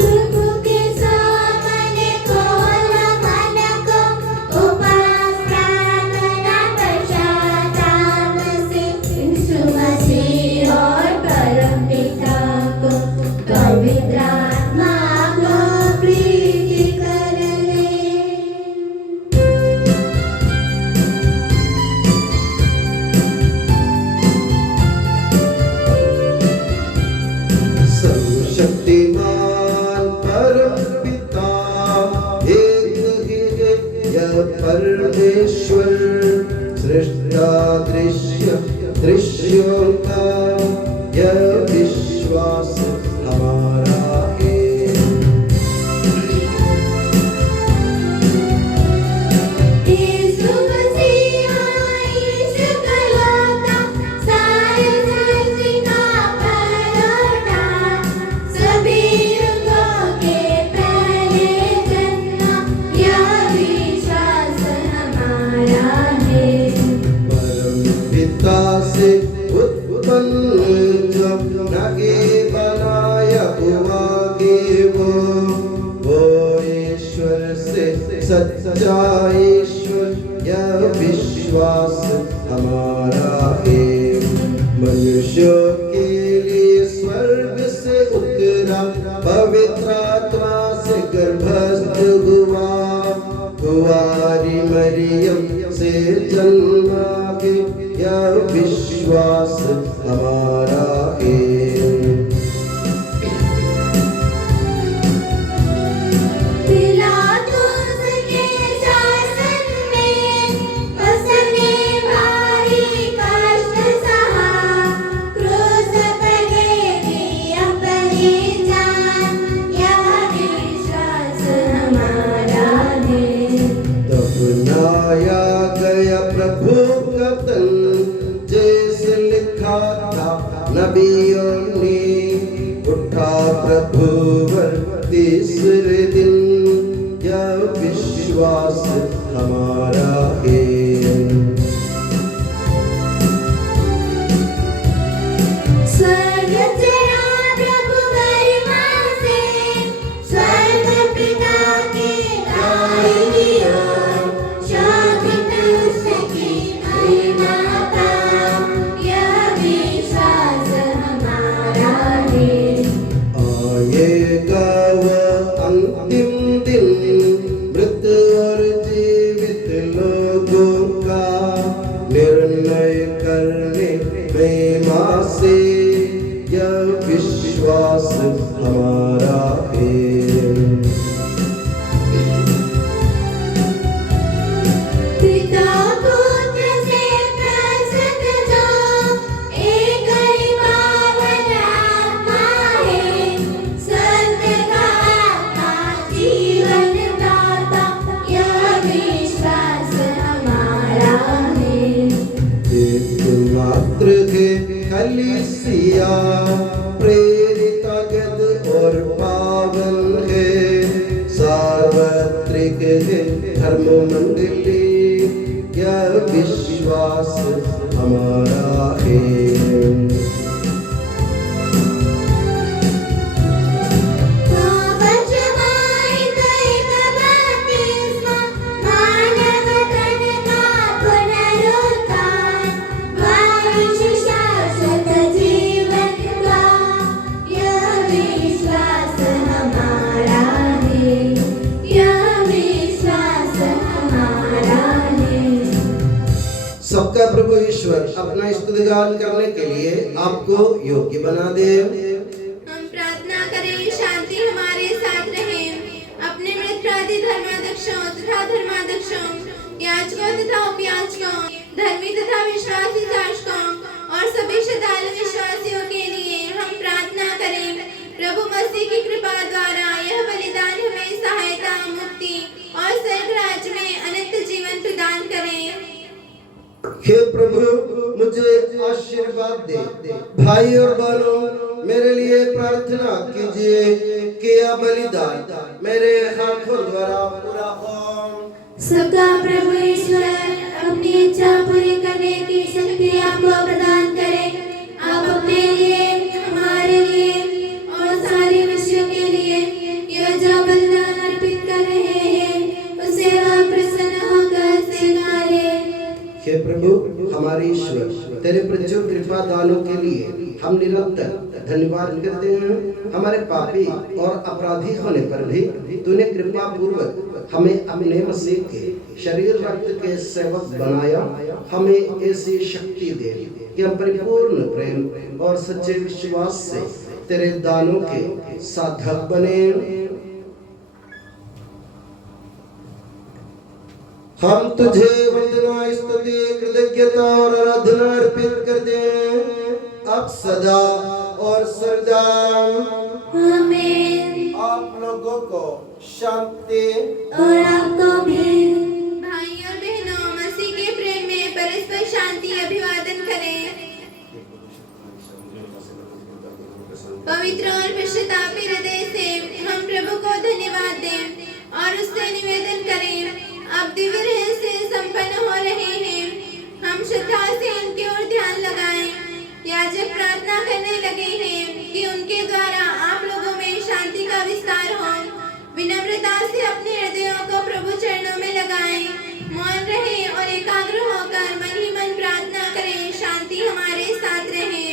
प्रभु के सामने खोला मन को, उपवास प्रार्थना पश्चाताप से, यीशु मसीह और परमपिता को, पवित्र आत्मा को प्रीति कर ले। सर्वशक्तिमान परम पिता एक ही है यह परमेश्वर। सृष्टा दृश्य दृश्यों का यह विश्वास हमारा है। यीशु मसीह यीशु कलौता, सारी सृष्टि का परौठा, सभी युगों के पहले जन्मा, यह विश्वास हमारा है। परम पिता से उत्पन्न जब नगे बनाया हुआ के वो ईश्वर से सच्चा ईश्वर, यह विश्वास हमारा है। मनुष्यों के लिए स्वर्ग से उतरा, पवित्र आत्मा से गर्भस्थ हुआ, कुंवारी मरियम से जन्मा के यह विश्वास हमारा है। पिलातुस के शासन में उसने भारी कष्ट सहा, क्रूस पर दे दी अपनी जान, यह विश्वास हमारा है। दफनाया गया प्रभु का तन, जैसे लिखा था नबियों ने, उठा प्रभु वर तीसरे दिन, यह विश्वास हमारा है। स्वर्ग चढ़ा प्रभु गरिमा से, स्वर्ग पिता के मंडली, यह विश्वास हमारा है। सबका प्रभु ईश्वर अपना स्तुतिगान करने के लिए आपको योग्य बना दे। हम प्रार्थना करें, शांति हमारे साथ रहे। अपने मित्रादि धर्माध्यक्षों तथा धर्माध्यक्षों, याजकों तथा उपयाजकों, धर्मी तथा विश्वासी शासकों और सभी श्रद्धालु विश्वासियों के लिए हम प्रार्थना करें। प्रभु मसीह की कृपा द्वारा यह बलिदान हमें सहायता, मुक्ति और स्वर्ग राज्य में अनंत जीवन प्रदान करें। हे प्रभु, मुझे आशीर्वाद दे। भाई और बहनों, मेरे लिए प्रार्थना कीजिए कि यह बलिदान मेरे हाथों द्वारा पूरा हो। सबका प्रभु ईश्वर अपनी इच्छा पूरी करने की शक्ति आपको प्रदान करे। आप अपने लिए, हमारे लिए और सारे विश्व के लिए यह जो बलिदान अर्पित कर रहे हैं, उसे वह प्रसन्न होकर स्वीकारे। हे प्रभु हमारे ईश्वर, तेरे प्रचुर कृपा दानों के लिए हम निरंतर धन्यवाद करते हैं। हमारे पापी और अपराधी होने पर भी तूने कृपा पूर्वक हमें अपने मसीह के शरीर रक्त के सेवक बनाया। हमें ऐसी शक्ति दे कि हम परिपूर्ण प्रेम और सच्चे विश्वास से तेरे दानों के साधक बने। हम तुझे वंदना, स्तुति, कृतज्ञता और आराधना अर्पित करते हैं अब सदा और सर्वदा। आमीन। आप लोगों को शांति। और आपको भी। भाई और बहनों, मसीह के प्रेम में परस्पर शांति अभिवादन करें। पवित्र और पश्चातापी हृदय से हम प्रभु को धन्यवाद दें और उससे निवेदन करें। अब दिव्य रहस्य संपन्न हो रहे हैं। हम श्रद्धा से उनकी ओर ध्यान लगाएं। याजक प्रार्थना करने लगे हैं कि उनके द्वारा आप लोगों में शांति का विस्तार हो। विनम्रता से अपने हृदयों को प्रभु चरणों में लगाएं। मौन रहें और एकाग्र होकर मन ही मन प्रार्थना करें। शांति हमारे साथ रहे।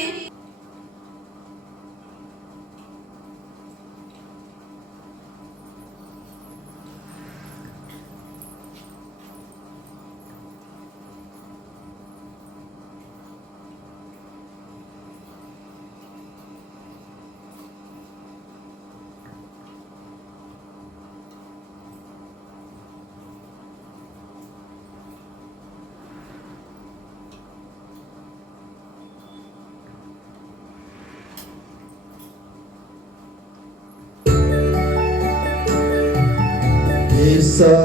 ईसा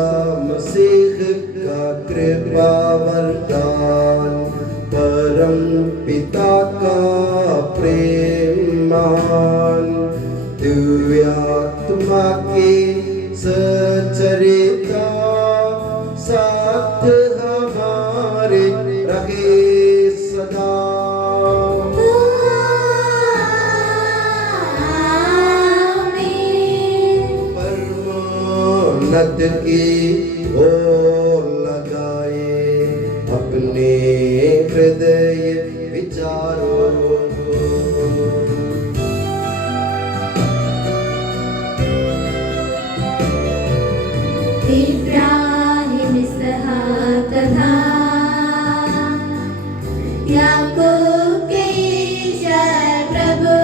मसीह का कृपा वरदान, परम पिता का प्रेम महान, दिव्य आत्मा की सचरिता साथ हमारे रहे सदा। नद की ओर लगाए अपने हृदय विचारों को। इब्राहिम, इसहाक तथा याकूब के ईश्वर प्रभु,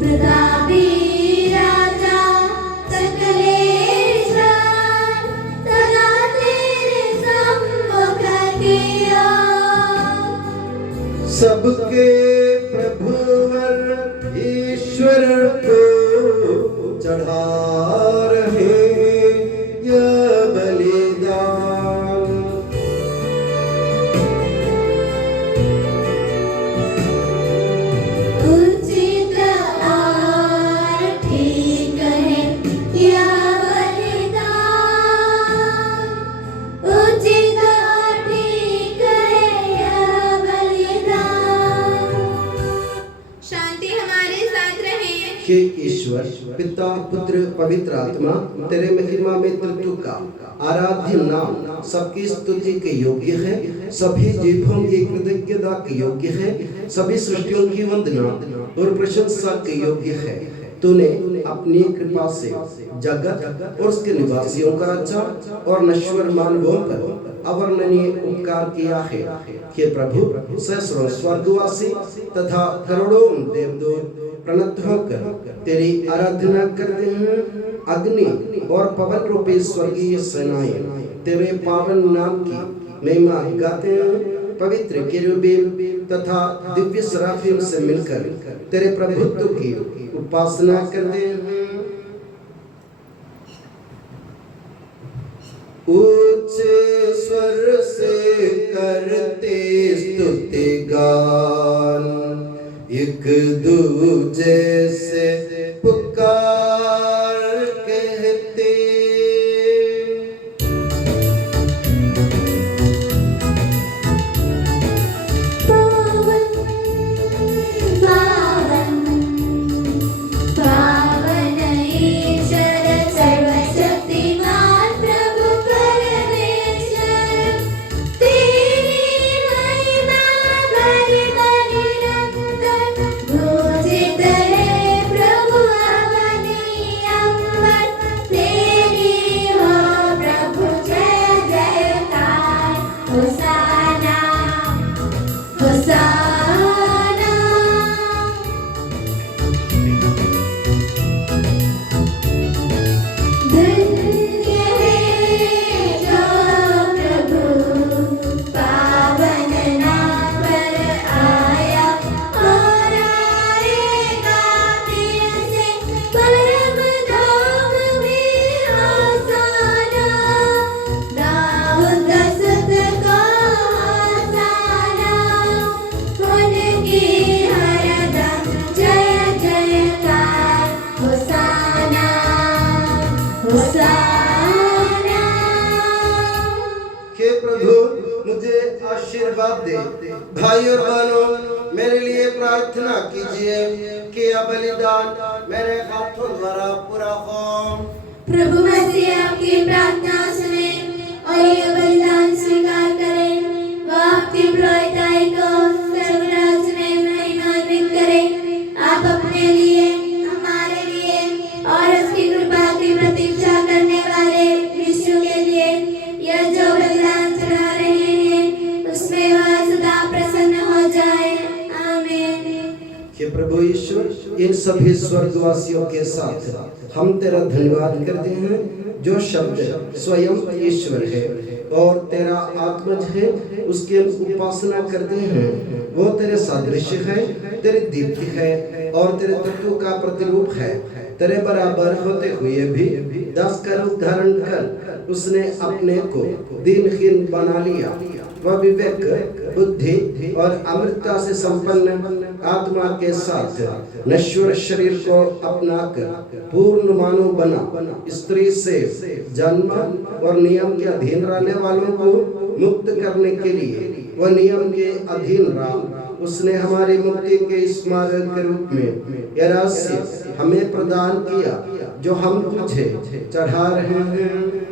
प्रतापी सबके प्रभुवर ईश्वर को चढ़ा रहे यह बलिदान। उचित और ठीक है यह बलिदान। ईश्वर पिता पुत्र पवित्र आत्मा तेरे महिमा में तत्व का आराध्य नाम सबकी स्तुति के योग्य है, सभी जीवों की कृतज्ञता के योग्य है, सभी सृष्टियों की वंदना और प्रशंसा के योग्य है। तूने अपनी कृपा से जगत और उसके निवासियों का अच्छा और नश्वर मानवों पर अवर्णनीय उपकार किया है। हे प्रभु, सहस्रों स्वर्गवासी तथा करोड़ों देवदूत प्रणत होकर तेरी आराधना करते हैं। अग्नि और पवन रूपी स्वर्गीय सेनाएं तेरे पावन नाम की महिमा गाते हैं। पवित्र केरूबीम तथा दिव्य सराफीम से मिलकर तेरे प्रभुत्व की उपासना करते हैं। ऊंचे स्वर से करते स्तुति गान, एक दूजे से पुकार कहते। आशीर्वाद दे। भाई और बहनों, मेरे लिए प्रार्थना कीजिए कि यह बलिदान मेरे हाथों द्वारा पूरा हो। प्रभु मसीह आपकी प्रार्थना सुने और यह बलिदान स्वीकार करें। वह आपकी पुरोहिताई को स्वर्गराज में महिमान्वित करें। आप अपने लिए, हमारे लिए और उसकी कृपा की प्रतीक्षा करने वाले यीशु के लिए यह जो बलिदान चढ़ा रहे हैं उसमें वह सदा प्रसन्न हो जाए। आमीन। कि प्रभु यीशु, इन सभी स्वर्गवासियों के साथ हम तेरा धन्यवाद करते हैं जो शब्द स्वयं ईश्वर है और तेरा आत्मज है, उसकी उपासना करते हैं। वो तेरे सादृश्य है, तेरी दीप्ति है और तेरे तत्व का प्रतिरूप है। तेरे बराबर होते हुए भी दास का रूप धारण कर उसने अपने को दीनहीन बना लिया। वह विवेक, बुद्धि और अमृतता से संपन्न आत्मा के साथ नश्वर शरीर को अपनाकर पूर्ण मानव बना। स्त्री से जन्म और नियम के अधीन रहने वालों को मुक्त करने के लिए वह नियम के अधीन रहा। उसने हमारी मुक्ति के स्मारक के रूप में यह रहस्य हमें प्रदान किया जो हम तुझे चढ़ा रहे हैं।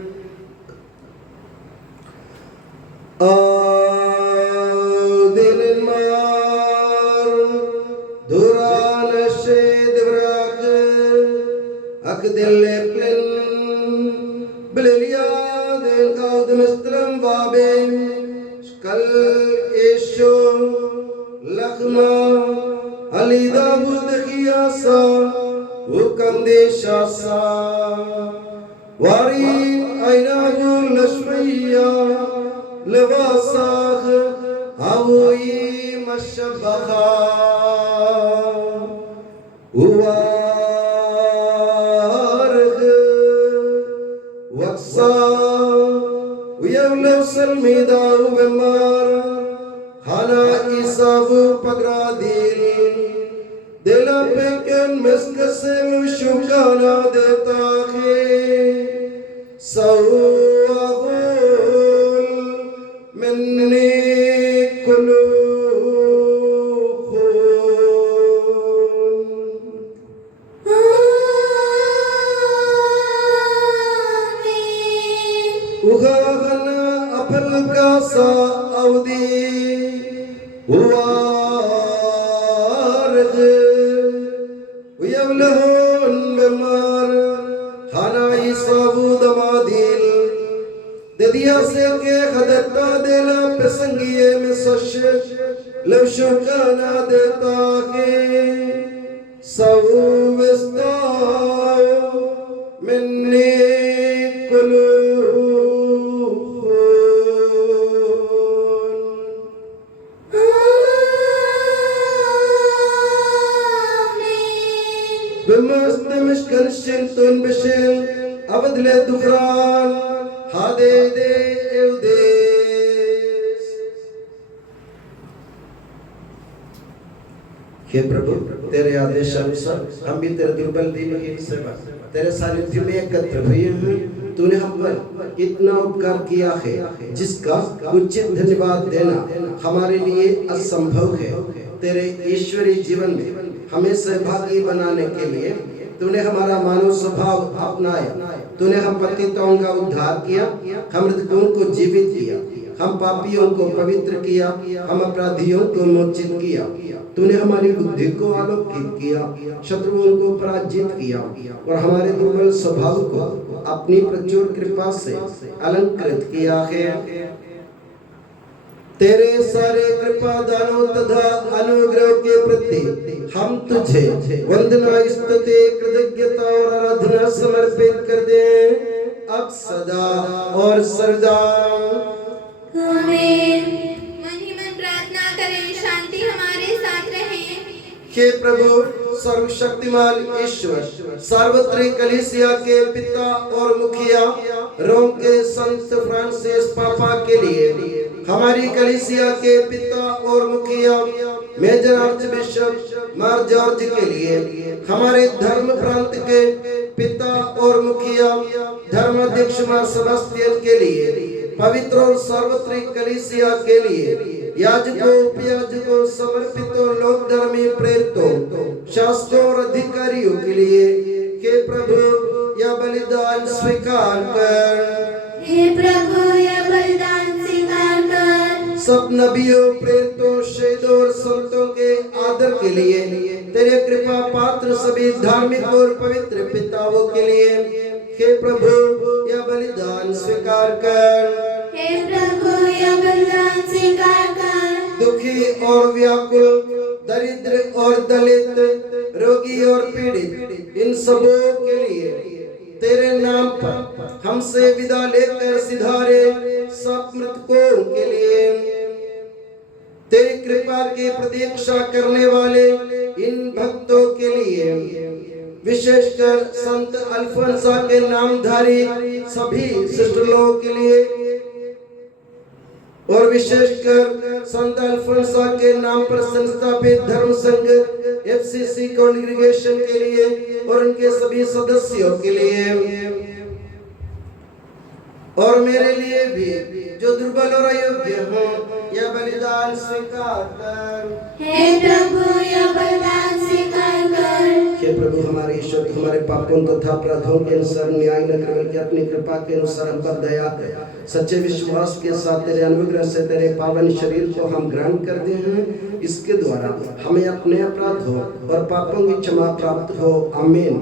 Setiap hadata dela pesangiye me sashe levshukana deta ke savesta minni Tun bishil avadle dufran hade de evdes हे प्रभु तेरे आदेश अनुसार हम भी तेरे दुर्बल दीनों की सेवा तेरे सानिध्य में एकत्र हुए हैं तूने हम पर इतना उपकार किया है जिसका उचित धन्यवाद देना हमारे लिए असंभव है तेरे ईश्वरीय जीवन में हमें सहभागी बनाने के लिए तूने हमारा मानव स्वभाव अपनाया तूने हम पतितों का उद्धार किया हम मृतकों को जीवित किया हम पापियों को पवित्र किया हम अपराधियों को मोचित किया तूने हमारी बुद्धि को आलोकित किया शत्रुओं को पराजित किया और हमारे दुर्बल स्वभाव को अपनी प्रचुर कृपा से अलंकृत किया है तेरे सारे कृपा दानों तथा अनुग्रह के प्रति हम तुझे वंदना स्तुति कृतज्ञता और आराधना समर्पित कर दें अब सदा और सर्वदा आमीन। मन ही मन प्रार्थना करें शांति हमारे साथ रहे। हे प्रभु सर्वशक्तिमान ईश्वर सार्वत्रिक कलीसिया के पिता और मुखिया रोम के संत फ्रांसिस पापा के लिए हमारी कलीसिया के पिता और मुखिया मेजर आर्चबिशप मार जॉर्ज के लिए हमारे धर्म प्रांत के पिता और मुखिया धर्माध्यक्ष मार सेबास्टियन के लिए पवित्र और सार्वत्रिक कलीसिया के लिए याजकों उपयाजकों समर्पितों लोक धर्मी प्रेरितों शासकों और अधिकारियों के लिए हे प्रभु यह बलिदान स्वीकार कर हे प्रभु यह बलिदान स्वीकार कर सब नबियों प्रेरितों शहीदों और संतों के आदर के लिए तेरे कृपा पात्र सभी धार्मिक और पवित्र पिताओं के लिए हे प्रभु यह बलिदान स्वीकार कर हे प्रभु यह बलिदान स्वीकार कर दुखी और व्याकुल दरिद्र और दलित रोगी और पीड़ित इन सबों के लिए तेरे नाम पर हमसे विदा लेकर सिधारे सब मृतकों के लिए तेरी कृपा की प्रतीक्षा करने वाले इन भक्तों के लिए विशेषकर संत अल्फोंसा के नामधारी सभी शिष्ट लोगों के लिए और विशेषकर संत अल्फोंसा के नाम पर संस्थापित धर्म संघ एफसीसी कांग्रेगेशन के लिए और उनके सभी सदस्यों के लिए और मेरे लिए भी जो दुर्बल और अयोग्य हो यह बलिदान स्वीकार कर हे प्रभु यह बलिदान स्वीकार कर हे प्रभु हमारे ईश्वर हमारे पापों तथा अपराधों के अनुसार न्याय न करके अपनी कृपा के अनुसार हम पर दया कर सच्चे विश्वास के साथ तेरे अनुग्रह से तेरे पावन शरीर को हम ग्रहण करते हैं इसके द्वारा हमें अपने अपराधों और पापों की क्षमा प्राप्त हो आमीन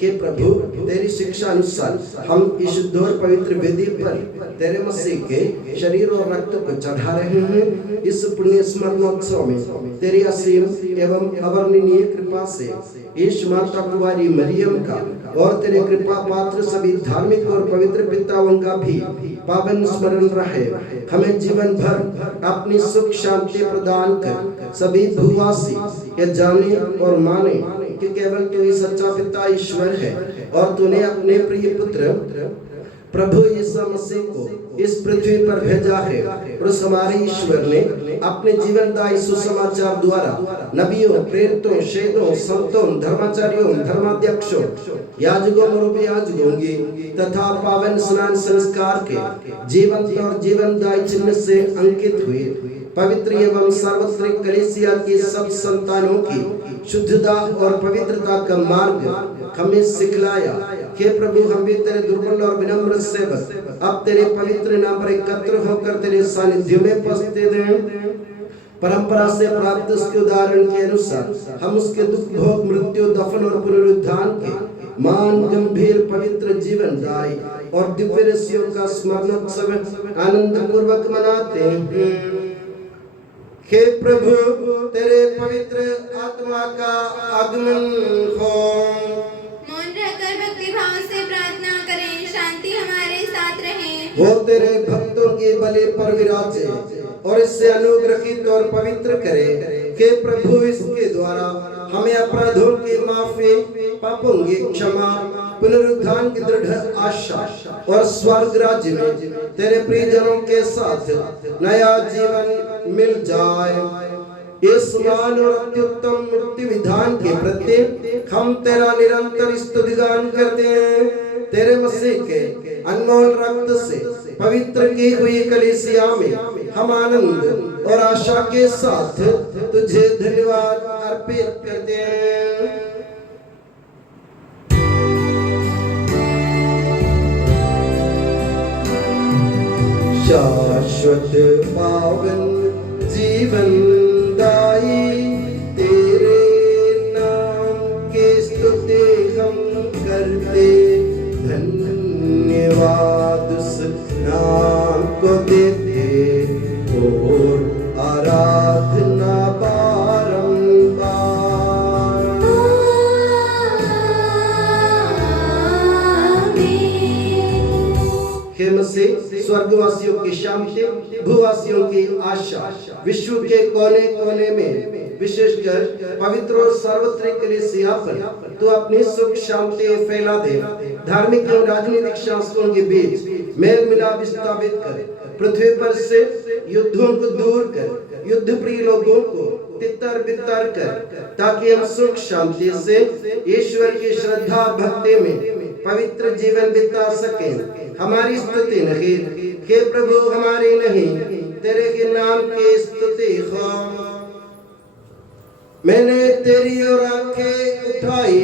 हे प्रभु तेरी शिक्षा अनुसार हम इस शुद्ध और पवित्र वेदी पर तेरे मसीह के शरीर और रक्त को चढ़ा रहे हैं इस पुण्य स्मरणोत्सव में तेरी असीम एवं अवर्णनीय कृपा से यीशु माता कुंवारी मरियम का और तेरे कृपा पात्र सभी धार्मिक और पवित्र पिताओं का भी पावन स्मरण रहे हमें जीवन भर अपनी सुख शांति प्रदान कर सभी भूवासी ये जाने और माने कि केवल तू ही सच्चा पिता ईश्वर है और तूने अपने प्रिय पुत्र प्रभु यीशु मसीह को इस पृथ्वी पर भेजा है और हमारे ईश्वर ने अपने जीवनदायी सुसमाचार द्वारा नबियों प्रेरितों शहीदों संतों धर्माचार्यों धर्माध्यक्षों याजकों और उपयाजकों की तथा पावन स्नान संस्कार के जीवंत और जीवनदायी चिन्ह से अंकित हुए पवित्र एवं सार्वत्रिक कलीसिया की सब संतानों की शुद्धता और पवित्रता का मार्ग हमें सिखलाया हे प्रभु हम भी तेरे दुर्बल और विनम्र सेवक अब तेरे पवित्र नाम पर एकत्र होकर तेरे सानिध्य में उपस्थित हैं परंपरा से प्राप्त उसके उदाहरण के अनुसार हम उसके दुख भोग मृत्यु दफन और पुनरुत्थान के मान गंभीर पवित्र जीवन दायी और दिव्य ऋषियों का स्मरणोत्सव आनंद पूर्वक मनाते हैं। हे प्रभु, तेरे पवित्र आत्मा का आगमन हो। मौन रहकर भक्ति भाव से प्रार्थना करें, शांति हमारे साथ रहे। वो तेरे भक्तों के बलि पर विराजे और इससे अनुग्रहित और पवित्र करे। हे प्रभु, इसके द्वारा हमें अपराधों की माफी, पापों की क्षमा, पुनरुत्थान की दृढ़ आशा और स्वर्ग राज्य में तेरे प्रियजनों के साथ नया जीवन मिल जाए। इस महान और अत्युत्तम मुक्ति विधान के प्रति हम तेरा निरंतर स्तुतिगान करते हैं। तेरे मसीह के अनमोल रक्त से पवित्र की हुई कलीसिया में हम आनंद और आशा के साथ तुझे धन्यवाद अर्पित करते हैं। शाश्वत पावन जीवन दाई तेरे नाम के स्तुति हम करते, धन्यवाद उस नाम को देते और आराधना बारंबार। हे मसीह, स्वर्गवासियों की शांति, भूवासियों की आशा, विश्व के कोने कोने में विशेषकर पवित्र और सार्वत्रिक कलीसिया पर तू अपनी सुख शांति फैला दे। धार्मिक और राजनीतिक शासकों के बीच मेल मिलाप स्थापित कर, पृथ्वी पर से युद्धों को दूर कर, युद्ध प्रिय लोगों को तितर बितर कर, ताकि हम सुख शांति से ईश्वर की श्रद्धा भक्ति में पवित्र जीवन बिता सकें। हमारी स्तुति नहीं, हे प्रभु, हमारी नहीं, तेरे के नाम की स्तुति हो। मैंने तेरी ओर आंखें उठाई,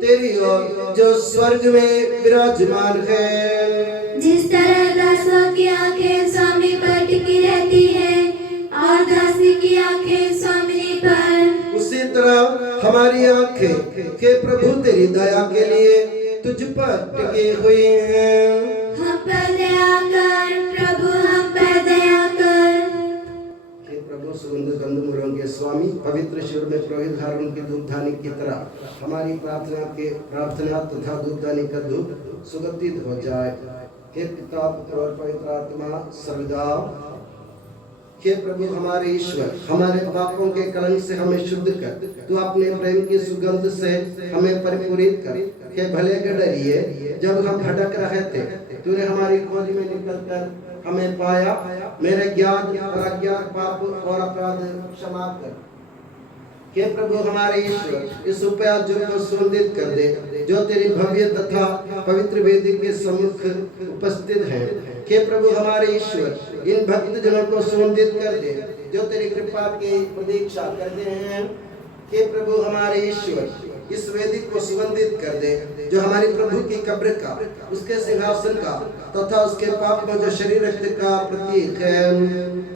तेरी ओर जो स्वर्ग में विराजमान है। जिस तरह दासों की आंखें स्वामी पर टिकी रहती है और दासी की आंखें स्वामिनी पर, उसी तरह हमारी आंखें हे प्रभु तेरी दया के लिए तुझ पर टिकी हुई हैं। हम पर दया कर प्रभु, हम पर दया कर। हे प्रभु, सुगंध गंधमुरों के स्वामी, पवित्र शिविर में पुरोहित हारून की धूपदानी की तरह हमारी प्रार्थना तथा धूपदानी का धूप सुगंधित हो जाए। हे पिता, पुत्र और पवित्र आत्मा सर्वदा। हे प्रभु हमारे ईश्वर, हमारे पापों के कलंक से हमें शुद्ध कर, तू अपने प्रेम की सुगंध से हमें परिपूरित कर। हे भले के डरिए, जब हम भटक रहे थे तूने हमारी खोज में निकलकर हमें पाया। मेरे ज्ञान और अज्ञान, पाप और अपराध क्षमा कर। हे प्रभु हमारे ईश्वर, इस उपयास को सुगंधित कर दे जो तेरी भव्य तथा पवित्र वेदी के सम्मुख उपस्थित है। हे प्रभु हमारे ईश्वर, इन भक्त जनों को सुगंधित कर दे जो तेरी कृपा की प्रतीक्षा करते हैं। हे प्रभु हमारे ईश्वर, इस वेदी को सुगंधित कर दे जो हमारी प्रभु की कब्र का, उसके सिंहासन का तथा उसके पाप में जो शरीर रक्त का प्रतीक है।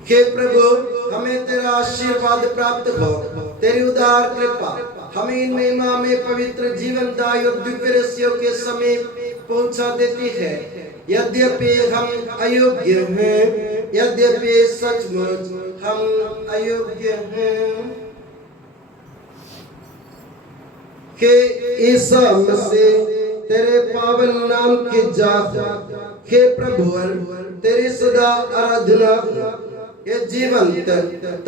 हे प्रभु, हमें तेरा आशीर्वाद प्राप्त हो, तेरी उदार कृपा हमें इन महिमा में पवित्र जीवनदायी और दिव्य ऋषियों के समीप पहुंचा देती है। यद्यपि हम अयोग्य हैं, यद्यपि सचमुच हम अयोग्य हैं। के ईसा मसीह तेरे पावन नाम की जात, हे प्रभु तेरी सदा आराधना। ये जीवंत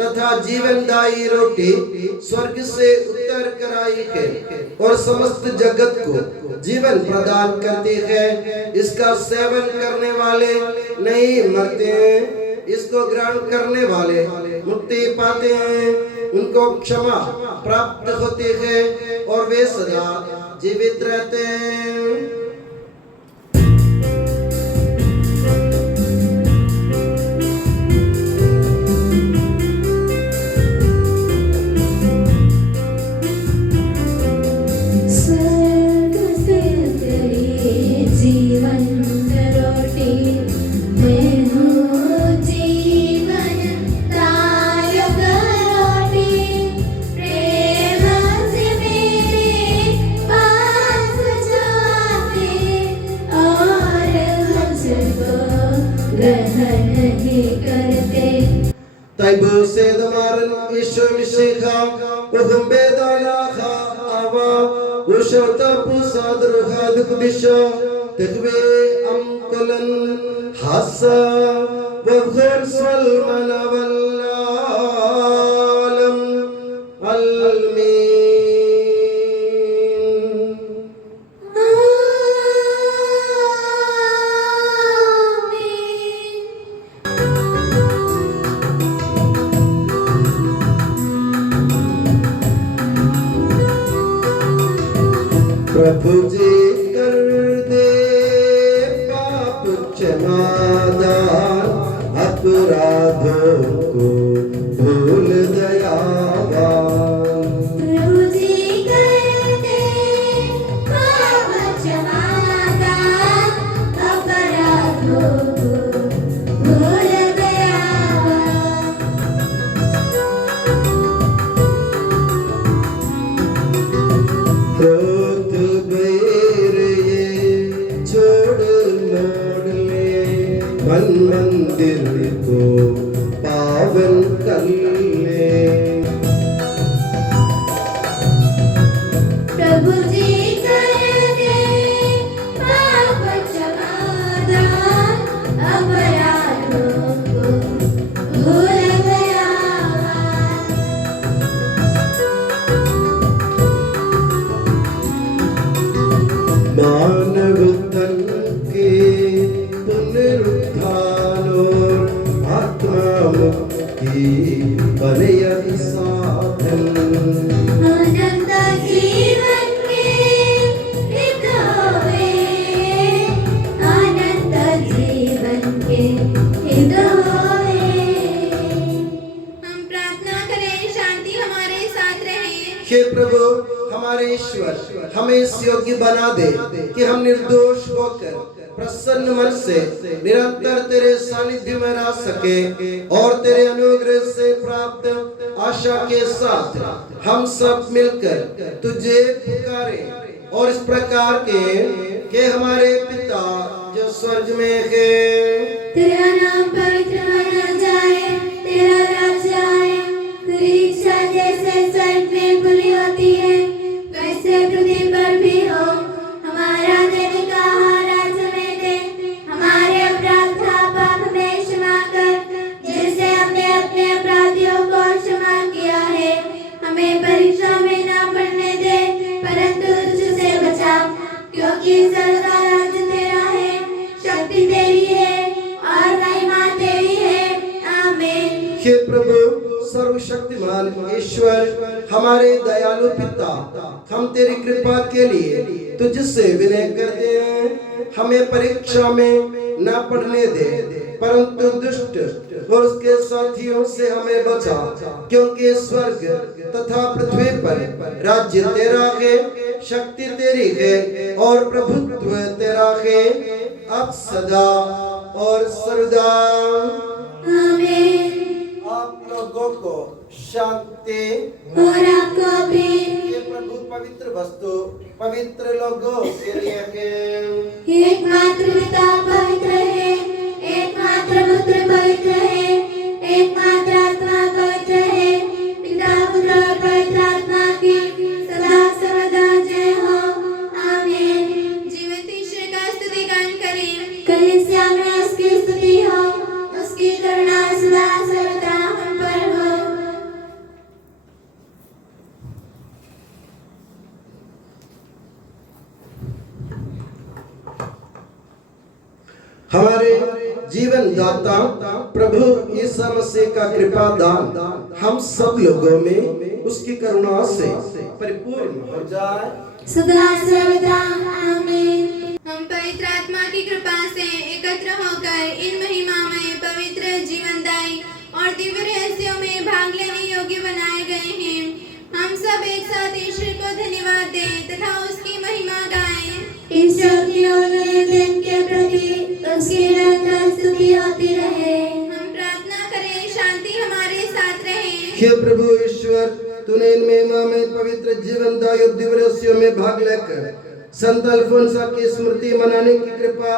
तथा जीवनदायी रोटी स्वर्ग से उतर कर आई है और समस्त जगत को जीवन प्रदान करती है। इसका सेवन करने वाले नहीं मरते हैं, इसको ग्रहण करने वाले मुक्ति पाते हैं, उनको क्षमा प्राप्त होती है और वे सदा जीवित रहते हैं। ग्रहण नहीं करते। Taibu sedamaran isho mishekha uhum bedalaha ava ushata pusadruha dukdisha tekve amkulan hasa vabghar salmana vallalam almin. प्रभु जी कर दे पाप क्षमादान अपराधों को भूल दयावान। प्रभु जी कर दे पाप क्षमादान अपराधों को भूल दयावान। क्रोध बैर ये छोड़ मोड़ ले मन मंदिर को पावन कर ले। प्रभु जी कर दे पाप क्षमादान अपराधों को भूल दयावान। मानव तन के पुनरुत्थान और आत्मा मुक्ति बने यही साधन। अनंत जीवन के हित होवे, अनंत जीवन के हित होवे। हम प्रार्थना करें, शांति हमारे साथ रहे। हे प्रभु हमारे ईश्वर हमें इस योग्य बना दे कि हम निर्दोष होकर प्रसन्न मन से निरंतर तेरे सानिध्य में रह सके और तेरे अनुग्रह से प्राप्त आशा के साथ हम सब मिलकर तुझे पुकारे और इस प्रकार के हमारे पिता जो स्वर्ग में है, तेरा नाम पवित्र माना जाए, तेरा राज्य आए, तेरी इच्छा जैसे स्वर्ग में पूरी होती है वैसे पृथ्वी पर भी हो। हमारा दैनिक आहार आज हमें दे, हमारे अपराध का पाप हमें क्षमा कर जैसे हमने अपने अपराधियों को क्षमा किया है। हमें परीक्षा में ना पड़ने दे परंतु तुझसे बचा, क्योंकि सर्वदा राज्य तेरा है, शक्ति तेरी है और महिमा तेरी है। आमीन। हे प्रभु सर्वशक्तिमान ईश्वर हमारे दयालु पिता, हम तेरी कृपा के लिए तुझसे विनय करते हैं। हमें परीक्षा में न पड़ने दे परंतु दुष्ट और उसके साथियों से हमें बचा, क्योंकि स्वर्ग तथा पृथ्वी पर राज्य तेरा है, शक्ति तेरी है और प्रभुत्व तेरा है अब सदा और सर्वदा। आमीन। आप लोगों को शांति और आपको भी। ये प्रभु पवित्र वस्तु पवित्र लोगों के लिए है। एकमात्र पिता पवित्र है, एकमात्र पुत्र पवित्र है, एकमात्र आत्मा पवित्र है। पिता पुत्र और पवित्र आत्मा की सदा सर्वदा जय हो। आमीन। जीवित ईश्वर का स्तुति गान करें। कलीसिया में उसकी स्तुति हो, उसकी करुणा सदा सर्वदा हम पर हो। हमारे जीवन दाता प्रभु यीशु मसीह का कृपा दान हम सब लोगों में उसकी करुणा से परिपूर्ण हो जाए सदा सर्वदा। आमीन। हम पवित्र आत्मा की कृपा से एकत्र होकर इन महिमामय पवित्र जीवनदायी और दिव्य रहस्यों में भाग लेने योग्य बनाए गए हैं। हम सब एक साथ ईश्वर को धन्यवाद दें तथा उसकी महिमा गाएं। ईश्वर की और नए दिन के प्रति उसकी निरंतर स्तुति होती रहे। हम प्रार्थना करें, शांति हमारे साथ रहे। हे प्रभु ईश्वर तूने इन महिमा में पवित्र जीवनदायी और दिव्य रहस्यों में भाग लेकर संत अल्फोंसा की स्मृति मनाने की कृपा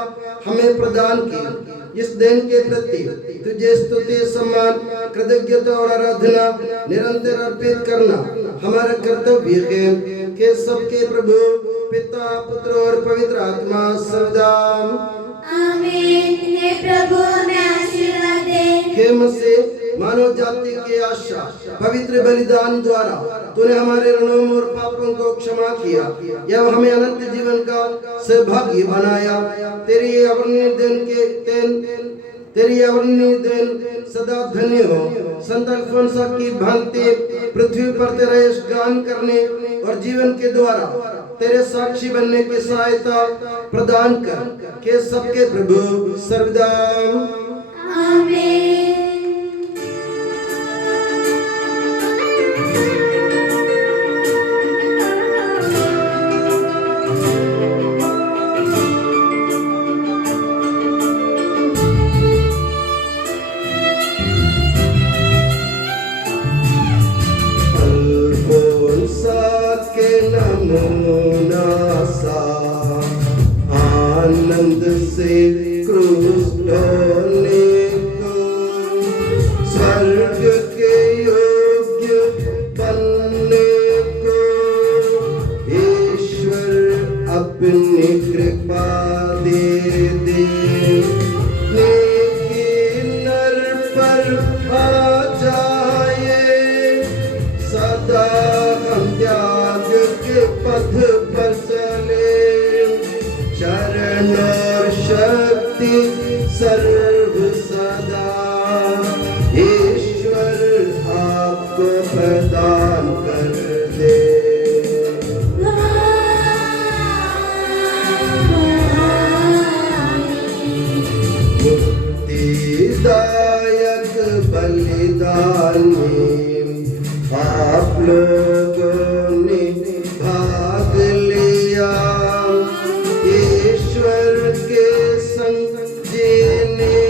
हमें प्रदान की। इस दिन के प्रति तुझे स्तुति, सम्मान, कृतज्ञता और आराधना निरंतर अर्पित करना हमारा कर्तव्य है कि सबके प्रभु पिता, पुत्र और पवित्र आत्मा सर्वदा आमीन। हे प्रभु हमें आशीर्वाद दे। हे मसीह, मानव जाति की आशा, पवित्र बलिदान द्वारा तूने हमारे ऋणों और पापों को क्षमा किया एवं हमें अनंत जीवन का सहभागी बनाया। तेरी अवर्णनीय देन सदा धन्य हो। संत अल्फोंसा की भांति पृथ्वी पर तेरा यश गान करने और जीवन के द्वारा तेरे साक्षी बनने की सहायता प्रदान कर के सबके प्रभु सर्वदा आमीन। आनंद से क्रूस ढोने को स्वर्ग के योग्य बनने को ईश्वर अपनी कृपा दे दे। नेकी नर पर आ जाए, सदा हम त्याग के पथ पर चले। शरण और शक्ति सर्व सदा ईश्वर आपको प्रदान कर दे। मुक्तिदायक बलिदान में आप लोगों ने भाग लिया। ईश्वर के संग जीने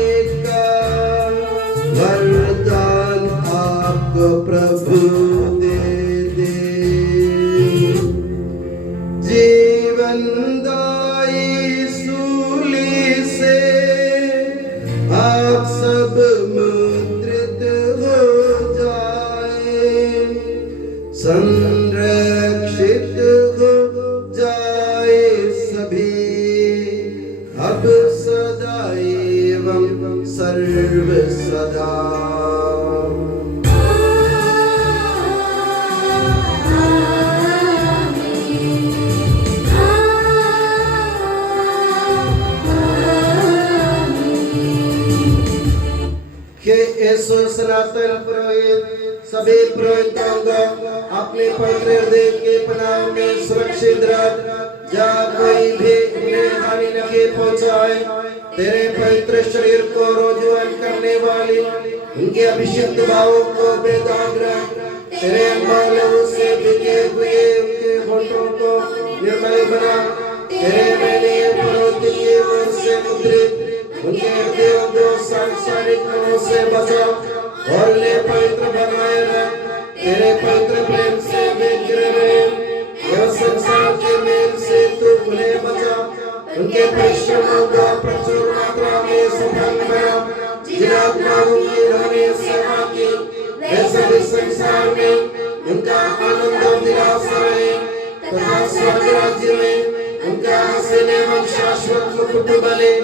का वरदान आपको प्रभु दे दे। जीवनदायी सूली से आप सब मुद्रित हो जाए, संरक्षित हो जाए सभी अब सदा एवं सर्व सदा। हे यीशु सनातन पुरोहित सभी पुरोहितों को अपने पवित्र हृदय के पनाह में सुरक्षित रख, जहाँ कोई भी उन्हें हानि नहीं पहुँचाए। तेरे पवित्र शरीर को रोजुआन करने वाली उनके अभिषिक्त भावों को बेदाग रख। तेरे अनमोल लहू से भिगे हुए उनके होठों को निर्मल बना। तेरे मैंने पुरोहित की ओर से मुद्रित उनके हृदयों को सांसारिक मोह से बचा और उन्हें पवित्र बनाए रख। तेरे पवित्र प्रेम से वे घिरे रहे और संसार के मेल से तू उन्हें बचा। उनके परिश्रमों को प्रचुर मात्रा में सफल बना। जिन आत्माओं की उन्होंने सेवा की वे सभी संसार में उनका आनंद और दिलासा रहे तथा स्वर्ग राज्य में उनका हसीन एवं शाश्वत मुकुट बने।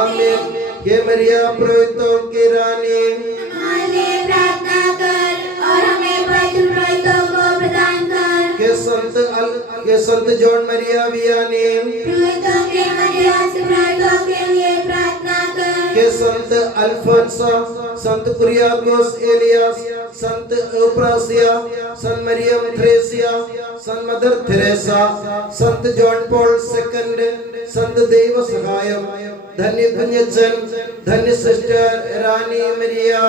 आमीन। हे मरिया पुरोहितों की रानी, हमारे लिए प्रार्थना कर और हमें पवित्र पुरोहितों को प्रदान कर। के संत जॉन मरिया वियानी, पुरोहितों के मध्य से पुरोहितों के लिए प्रार्थना कर। के संत अल्फोंसा, संत कुरियाकोस एलियास, संत ओप्रासिया, संत मरियम थ्रेसिया, संत मदर थेरेसा, संत जॉन पॉल II, संत देव सहायम, धन्य कुंजन, धन्य सिस्टर रानी मरिया।